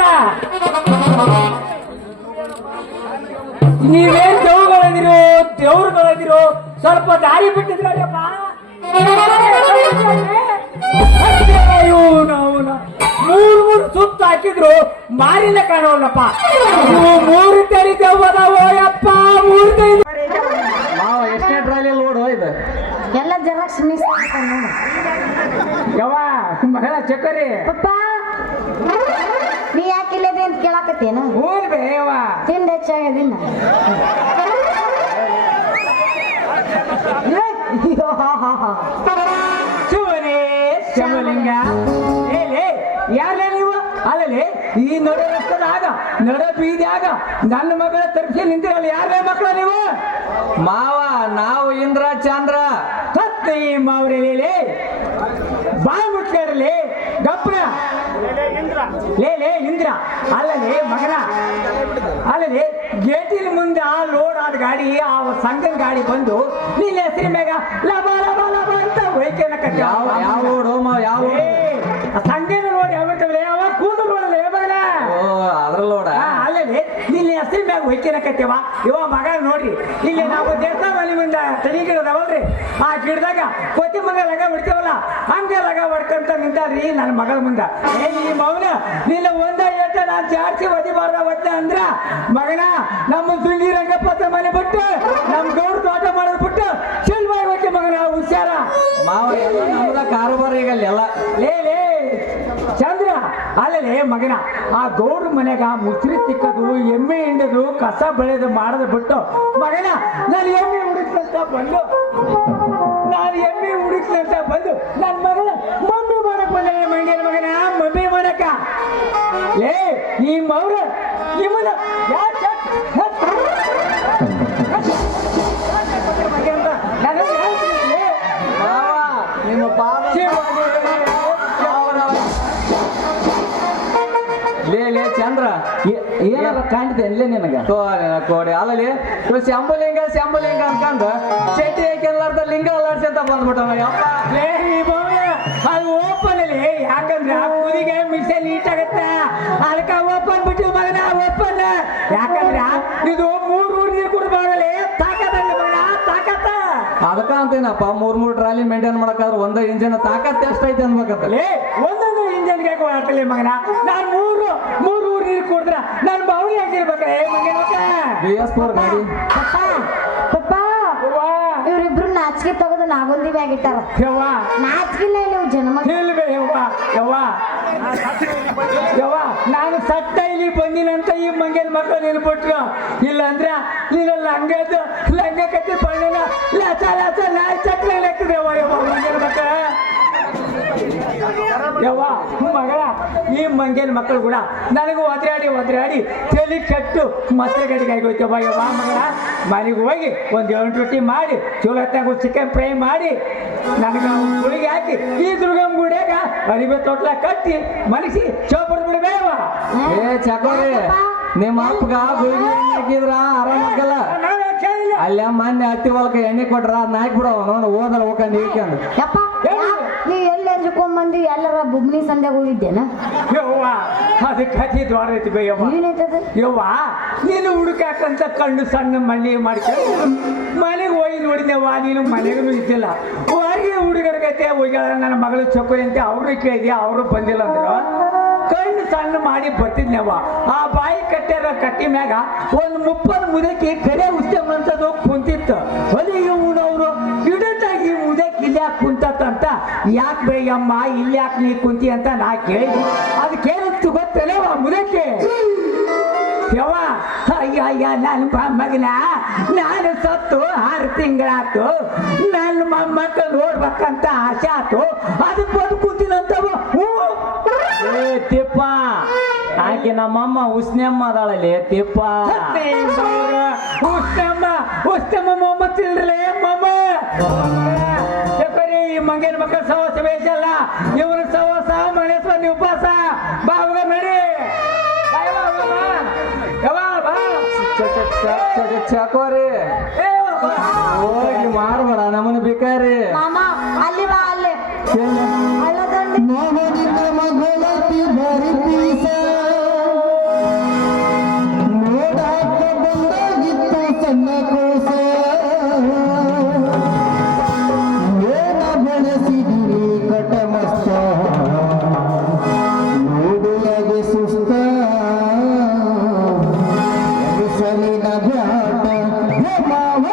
ನೀವೇನ್ ದೇವ್ಗಳದಿರೋ ದೇವ್ರುಗಳದಿರೋ ಸ್ವಲ್ಪ ದಾರಿ ಬಿಟ್ಟಿದ್ರಪ್ಪ. ಮೂರು ಸುತ್ತ ಹಾಕಿದ್ರು ಮಾರಿನ ಕಾಣೋಲ್ಲಪ್ಪ. ನೀವು ಮೂರು ತರಿ ದೇವದಾವೋ ಯಪ್ಪ, ಮೂರು ತರಿ ಮಾವ ಎಷ್ಟನೇ ಟ್ರಾಲಿ ಲೋಡು ಇದು? ಎಲ್ಲ ಜೆರಾಕ್ಸ್ ಮಿಸ್ ನೋಡು ಯವ್ವ ಮಗಳ ಚಕ್ಕರಿ ಪಪ್ಪ. ನೀ ಯಾಕಿಲ್ಲದೆ ಅಂತ ಕೇಳಾಕತ್ತೇನು? ಹೂನ್ ಬೇ ಯವ್ವ. ತಿಂದ ಹೆಚ್ಚಾಗದಿನ ಶಿವನೇ ಶಿವಲಿಂಗ. ಯಾರೇ ನೀವು? ಅಲ್ಲಲ್ಲಿ ಈ ನಡ ರಸ್ತೆದಾಗ ನಡ ಬೀದಿಯಾಗ ನನ್ನ ಮಗಳ ತರ್ಸಿ ನಿಂತಿರಲ್ಲ. ಯಾರೇ ಮಕ್ಕಳ ನೀವು? ಮಾವ ನಾವು ಇಂದ್ರ ಚಂದ್ರ. ಸತ್ಯ ಮಾವ್ರೇ ಬಾಯಿ ಮುಟ್ಲಿರಲಿ ಗಪ್ರ ಲೇ ಇಂದ್ರ. ಅಲ್ಲಲ್ಲಿ ಮಗನ ಅಲ್ಲಲ್ಲಿ ಗೇಟಿನ ಮುಂದೆ ಆ ಲೋಡ್ ಆದ ಗಾಡಿ ಆ ಸಂಘದ ಗಾಡಿ ಬಂದು ನಿನ್ನ ಹೆಸರಿ ಮ್ಯಾಗ ಲಬ ಲಬ ಲಬ ಅಂತ ವೈಕ್ಯನ ಕಟ್ಟ. ಯಾವ ಯಾವ ರೋಡು ಮಾವ? ಯಾವ ಸಂಘನ ನೋಡಿ ಯಾವತ್ತಲ್ಲ ಯಾವ ಕೂದಲು ನೋಡಲ್ಲ ಮಗನ. ಓ ಅದ್ರ ಲೋಡ. ಅಲ್ಲಲ್ಲಿ ನಿನ್ನ ಹೆಸರಿ ಮ್ಯಾಗ ವೈಕ್ಯನ ಕಟ್ಟೆವ ಇವ ಮಗ ನೋಡ್ರಿ. ಇಲ್ಲಿ ನಾವು ದೇವಸ್ಥಾನ ಮನೆ ಮುಂದೆ ತೆನಿ ಗಿಡದವಲ್ರಿ, ಆ ಗಿಡದಾಗ ಕೊತ್ತಿ ಮಗ ಲಗ ಬಿಡ್ತೇವಲ್ಲ ಹಂಗೆ ಲಗ ಹೊಡ್ಕಂತ ನಿಂತಾರ್ರಿ ನನ್ನ ಮಗಳ ಮುಂದೆ. ಈ ಮೌನ ನಿನ್ನ ಒಂದ ಏಟ ನಾನು ಜಾಸ್ತಿ ಒದಿಬಾರ್ದ ಒತ್ತ ಅಂದ್ರ ಮಗನ ನಮ್ಮ ಸುಳ್ಳಿ ರಂಗಪ್ಪ ಮನೆ ಬಿಟ್ಟು ನಮ್ಮ ಗೌಡ ತೋಟ ಮಾಡೋದು ಬಿಟ್ಟು ಶಿಲ್ವಾಯಿ ಹೋಗಿ ಮಗನ ಹುಷಾರ. ಮಾವ ಎಲ್ಲ ನಮ್ದ ಕಾರೋಬಾರ ಈಗ ಅಲ್ಲಿ ಎಲ್ಲ. ಲೇ ಚಂದ್ರ ಅಲ್ಲೇ ಮಗನ ಆ ಗೌಡ್ರ ಮನೆಗ ಮುಸ್ರಿ ತಿಕ್ಕದು ಎಮ್ಮೆ ಹಿಂಡದು ಕಸ ಬೆಳೆದು ಮಾಡೋದು ಬಿಟ್ಟು ಮಗನ ನಾನು ಎಮ್ಮೆ ಹುಡುಕ್ಲಂತ ಬಂದು ನನ್ನ ಮಗಳ ಮಮ್ಮಿ ಮಾಡಕ್ ಬಂದ ಮಂಡ್ಯನ ಮಗನ ಮಮ್ಮಿ ನಿಮ್ಮನ್ನ ಯಾಕೆ ನಿಮ್ಮ ಪಾದ ಲೇ ಚಂದ್ರ ಏನಾರ ಕಾಣ್ತಿದೆ ಅಲ್ಲೇ ನಿನಗ ಕೋಡಿ ಅಲ್ಲಲ್ಲಿ ಶಂಭುಲಿಂಗ ಅನ್ಕಂಡು ಚಟಿ ಹಾಕೆಲ್ಲಾರ್ದ ಲಿಂಗ ಅಲ್ಲಾಡ್ಸಂತ ಬಂದ್ಬಿಟ್ಟವ ಯಪ್ಪ ಅದು ಓಪನ್ ಅಲ್ಲಿ ಯಾಕಂದ್ರೆ ಕುದಿಗೆ ಮಿಕ್ಸೆ ನೀಟ್ ಆಗತ್ತೆ ಅದಕ್ಕೆ ಓಪನ್ ಬಿಟ್ಟು ಮಗನ ಓಪನ್ ಯಾಕಂದ್ರೆ ಇದು 3 ಊರಿಗೆ ಕೊಡ್ಬಾಗಲಿ ತಾಕತ್ತಲ್ಲಿ ಮಗನ ತಾಕತ್ತ ಅದಕ್ಕ ಅಂತೇನಪ್ಪ 3 ಟ್ರಾಲಿ ಮೇಂಟೈನ್ ಮಾಡಕ್ಕಾದ್ರೆ ಒಂದ ಇಂಜಿನ್ ತಾಕತ್ ಎಷ್ಟೈತೆ ಅನ್ಬೇಕತ್ತಲ್ಲಿ ಒಂದೊಂದು ಇಂಜನ್ಗೆ ಹಾಕಲಿ ಮಗನ ನಾನು ಮೂರು ಊರು ನೀರು ಕುಡಿದ್ರ ನಾನು ಬಾವಳಿ ಹಾಕಿರ್ಬೇಕೇ ಮಗನ BS4 ಗಾಡಿ ಇವ್ರಿಬ್ರು ನಾಚಿಕೆ ತಗದು ನಾಗೊಂದಿ ಬ್ಯಾಗಿಟ್ಟಾರ ಯವ್ವ ನಾಚಿಕಿಲ್ಲ ಇಲ್ಲಿ ಜನ್ಮ ಇಲ್ವೇ ಯವ್ವ ನಾನು ಸಟ್ಟ ಇಲ್ಲಿ ಬಂದಿನಂತ ಈ ಮಂಗೇನ ಮಕ್ಕಳು ನೆನ್ಬಿಟ್ರು ಇಲ್ಲ ನೀನು ಲಂಗ ಕಟ್ಟಿ ಬಣ್ಣನ ಲಚ ನಾಯಿ ಚಕ್ರ ಲೆಕ್ಕದೆ ಯವ್ವ ಮಂಗೇನ ಮಕ್ಕಳ ಯವ್ವ ಮಗಳ ಈ ಮಂಗೇನ ಮಕ್ಕಳು ಕೂಡ ನನಗೂ ಒದ್ರಾಡಿ ತಲೆ ಕೆಟ್ಟು ಮತ್ತೆ ಗಡಿಗೆ ಆಗೋಯ್ತವ್ವ ಯವ್ವ ಮಗಳ ಮನೆಗೆ ಹೋಗಿ ಒಂದು 7 ರೊಟ್ಟಿ ಮಾಡಿ ಚೂಲತ್ತಾಗ ಚಿಕನ್ ಫ್ರೈ ಮಾಡಿ ನನಗೆ ಗುಳಿಗೆ ಹಾಕಿ ಈ ದುರ್ಗಮ್ಮ ಗುಡಿಯಾಗ ಅರಿವೆ ತೊಟ್ಲ ಕಟ್ಟಿ ಮನಸಿ ಚೋಪಡ್ ಬಿಡಬೇವ ಏ ಚಕೋರಿ ನಿಮ್ಮ ಅಪ್ಪಗ ಗುಳಿಗೆ ಹಾಕಿದ್ರ ಆರಾಮಾಗಲ್ಲ ಅಲ್ಲ ಮೊನ್ನೆ ಹತ್ತಿ ಹೊಲಕ್ಕೆ ಎಣ್ಣೆ ಕೊಟ್ರ ಅದನ್ನ ಹಾಕ್ಬಿಡವ ನೋಡು ಹೋದ್ರ ಹೋಗ್ಕೊಂಡು ಇಳ್ಕೊಂಡು ಯಪ್ಪ ನೀ ಎಲ್ಲಿ ಅಂಜ್ಕೊಂಬಂದಿ ಎಲ್ಲರ ಬುಬ್ನಿ ಸಂಧ್ಯಾಗ ಹೋಗಿದ್ದೇನ ಯವ್ವ ಅದಕ್ಕೆ ಹಚ್ಚಿ ದ್ವಾರ ಐತಿ ಬಯ್ಯವ್ವ ಏನೈತದ ಯವ್ವ ನೀನು ಹುಡುಕಾಕಂತ ಕಣ್ಣು ಸಣ್ಣ ಮಣ್ಣಿ ಮಾಡ್ಕೊಂಡು ಮನೆಗೆ ಹೋಗಿ ನೋಡಿದೆವ್ವ ನೀನು ಮನೆಗೂ ಇದ್ದಿಲ್ಲ ಹೊರಗೆ ಹುಡುಗರಿಗೈತೆ ಹೋಗ್ಯಾಳ ನನ್ನ ಮಗಳು ಚಕೋರಿ ಅಂತ ಅವ್ರು ಕೇಳಿದ್ಯಾ ಅವರು ಬಂದಿಲ್ಲ ಅಂದ್ರು ಕಣ್ಣು ಸಣ್ಣ ಮಾಡಿ ಬರ್ತಿದ್ನವ್ವ ಆ ಬಾಯಿ ಕಟ್ಟಿ ಮ್ಯಾಗ ಒಂದು 30 ಮುದಕಿ ಕರೆ ಉಸ್ತಮ್ ಅಂತದ್ದು ಕುಂತಿತ್ತು ಅಲ್ಲಿ ಇವನವ್ರು ಗಿಡದಾಗಿ ಮುದಕಿ ಇಲ್ಲಿ ಯಾಕೆ ಕುಂತಂತ ಯಾಕೆ ಬೇಯಮ್ಮ ಇಲ್ಲಿ ಯಾಕೆ ನೀ ಕುಂತಿ ಅಂತ ನಾ ಕೇಳಿದ್ವಿ ಅದು ಕೇಳಿತ್ತು ಗೊತ್ತಲೇವ ಮುದಕ್ಕೆ ಯವ್ವ ಅಯ್ಯ ನನ್ನ ಮಗನ ನಾನು ಸತ್ತು 6 ತಿಂಗಳಾತು ನನ್ನ ಮೊಮ್ಮಕ್ಕಳು ನೋಡ್ಬೇಕಂತ ಆಸೆ ಆತು ಅದಕ್ಕೆ ಬಂದು ಕೂತಿನಂತವ ಏ ತಿಪ್ಪ ಆಕೆ ನಮ್ಮಮ್ಮ ಉಸ್ನೆಮ್ಮ ಅದಾಳಲ್ಲಿ ತಿಪ್ಪ ಉಸ್ತಮ ಮೊಹಮ್ಮದ್ ಇಲ್ರಲೇ ಮಮ್ಮ ಚಕೋರಿ ಈ ಮಂಗೇನ ಮಕ್ಕಳ ಸವಾಸ ಬೇಸಲ್ಲ ಇವನ ಸವಾಸ ಮಣೇಶ್ವರ ಉಪವಾಸ ಬಾಬುಗ ನಡಿ ಚಕೋರಿ ಹೋಗಿ ಮಾರ್ಬೇಡ ನಮ್ಮನ್ನ ಬೇಕಾರಿ ಮಾಮ ಅಲ್ಲಿ ಬಾ ಅಲ್ಲೇ ಹಳ್ಳದಂಡಿ ಮೋಹನಿಂದ ಮಗಳತಿ ಬರಿತೀಸ ನೋಡಾಕ ಬಂದಾಗಿತ್ತು ಸಣ್ಣ ಕೋಸ ಏನ ಬೆಳೆಸಿದಿರಿ ಕಟಮಸ್ತ ನೋಡುಯಾಗೆ ಸುಸ್ತ ಸರಿನ ಬ್ಯಾಟ ಮಾವ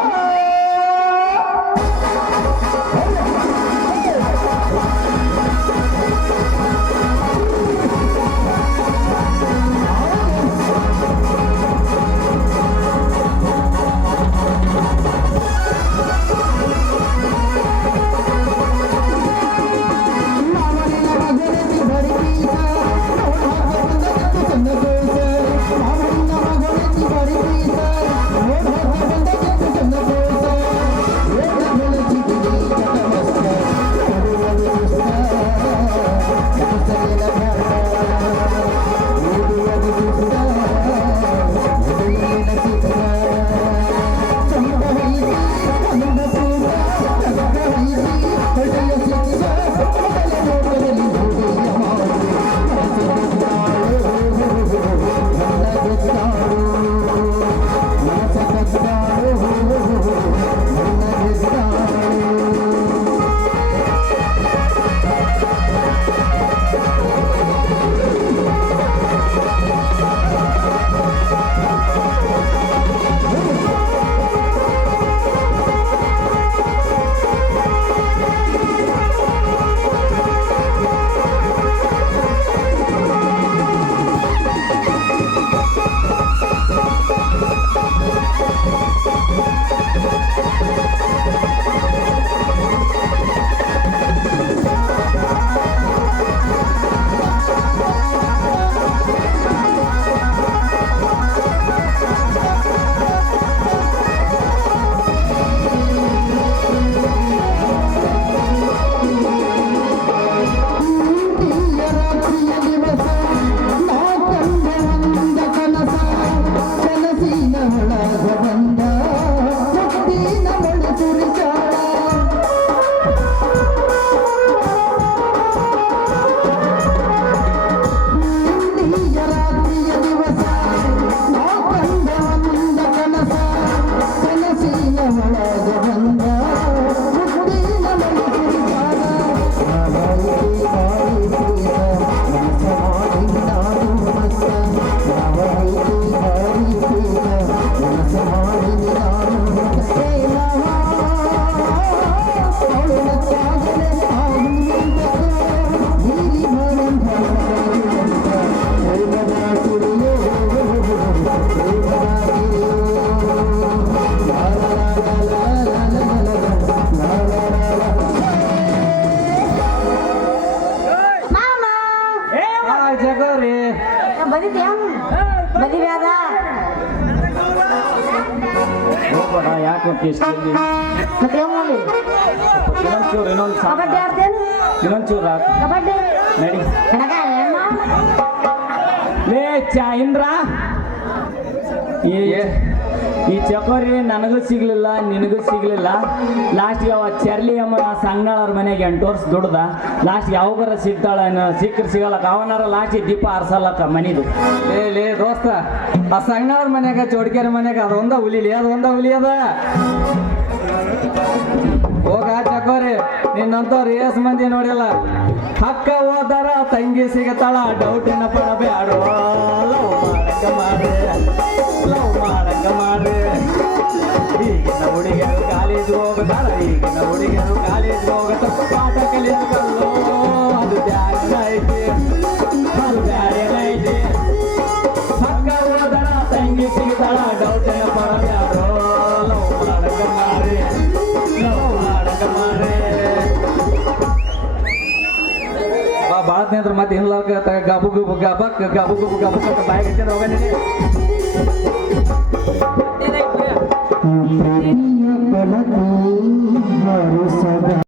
ಚಕೋರಿ ಬಂದಿದ್ಯಾ ಮದುವೆ ಅದ ಹೋಗ್ಬೇಡ ಯಾಕೆ ಹೋಗ್ತಿ ಮತ್ತೆ ಏನ್ ಮಾಡಿ ಇನ್ನೊಂಚೂರು ಕಬಡ್ಡಿ ಆಡ್ತೇನು ಇನ್ನೊಂಚೂರು ಹಾಕು ಕಬಡ್ಡಿ ನಡಿ ಕಣಗ ಏನ್ ಲೇ ಇಂದ್ರ ಈ ಚಕೋರಿ ನನಗೂ ಸಿಗ್ಲಿಲ್ಲ ನಿನಗೂ ಸಿಗ್ಲಿಲ್ಲ ಲಾಸ್ಟ್ಗೆ ಅವ ಚರ್ಲಿ ಅಮ್ಮ ಸಂಗಣ್ಣವ್ರ ಮನೆಗೆ 8 ವರ್ಷ ದುಡ್ದ ಲಾಸ್ಟ್ ಯಾವಾಗಾರ ಸಿಗ್ತಾಳ ಸಿಕ್ಕರು ಸಿಗಲ್ಲಕ್ಕ ಅವನಾರ ಲಾಸ್ಟಿಗೆ ದೀಪ ಆರ್ಸಲ್ಲಕ್ಕ ಮನಿದು ಲೇ ದೋಸ್ತ ಆ ಸಂಗಣ್ಣವ್ರ ಮನ್ಯಾಗ ಚೌಡ್ಕೇರಿ ಮನ್ಯಾಗ ಅದೊಂದ ಹುಲಿಲಿ ಅದ ಹೋಗ ಚಕೋರಿ ನಿನ್ನಂತವ್ರು ಏಸ್ ಮಂದಿ ನೋಡಿಲ್ಲ ಹಕ್ಕ ಹೋದಾರ ತಂಗಿ ಸಿಗತಾಳ ಡೌಟಿನ ಪಡಬೇಡ ಲವ್ ಮಾಡಂಗ ಮಾಡ್ರಿ ಈಗಿನ ಹುಡುಗಿಯರು ಕಾಲೇಜ್ ಹೋಗುತ್ತಾರ ಪಾಠ ಕಲಿಸ್ಕೊಳ್ಳೋ ಅದು ಬ್ಯಾಡ ಐತಿ ಅದು ಬ್ಯಾರೆ ಐತಿ ಹಕ್ಕ ಹೋದರ ತಂಗಿ ಸಿಗ್ತಾಳ ಡೌಟಿನ ಪಡಬೇಡ ಲವ್ ಮಾಡಂಗ ಮಾಡ್ರಿ ಭಾಳ ತಿಂದ್ರೆ ಮತ್ತೆ ಹಿಂದ್ಲಾಕ ಗಬು ಗಬಕ್ ಬಾಯಿಗೆ ಹಚ್ಚಿದ್ರೆ ಹೋಗ ನೀನು ಪ್ರೀತಿಯ ಬೆಳಕು ಹರಿಸದ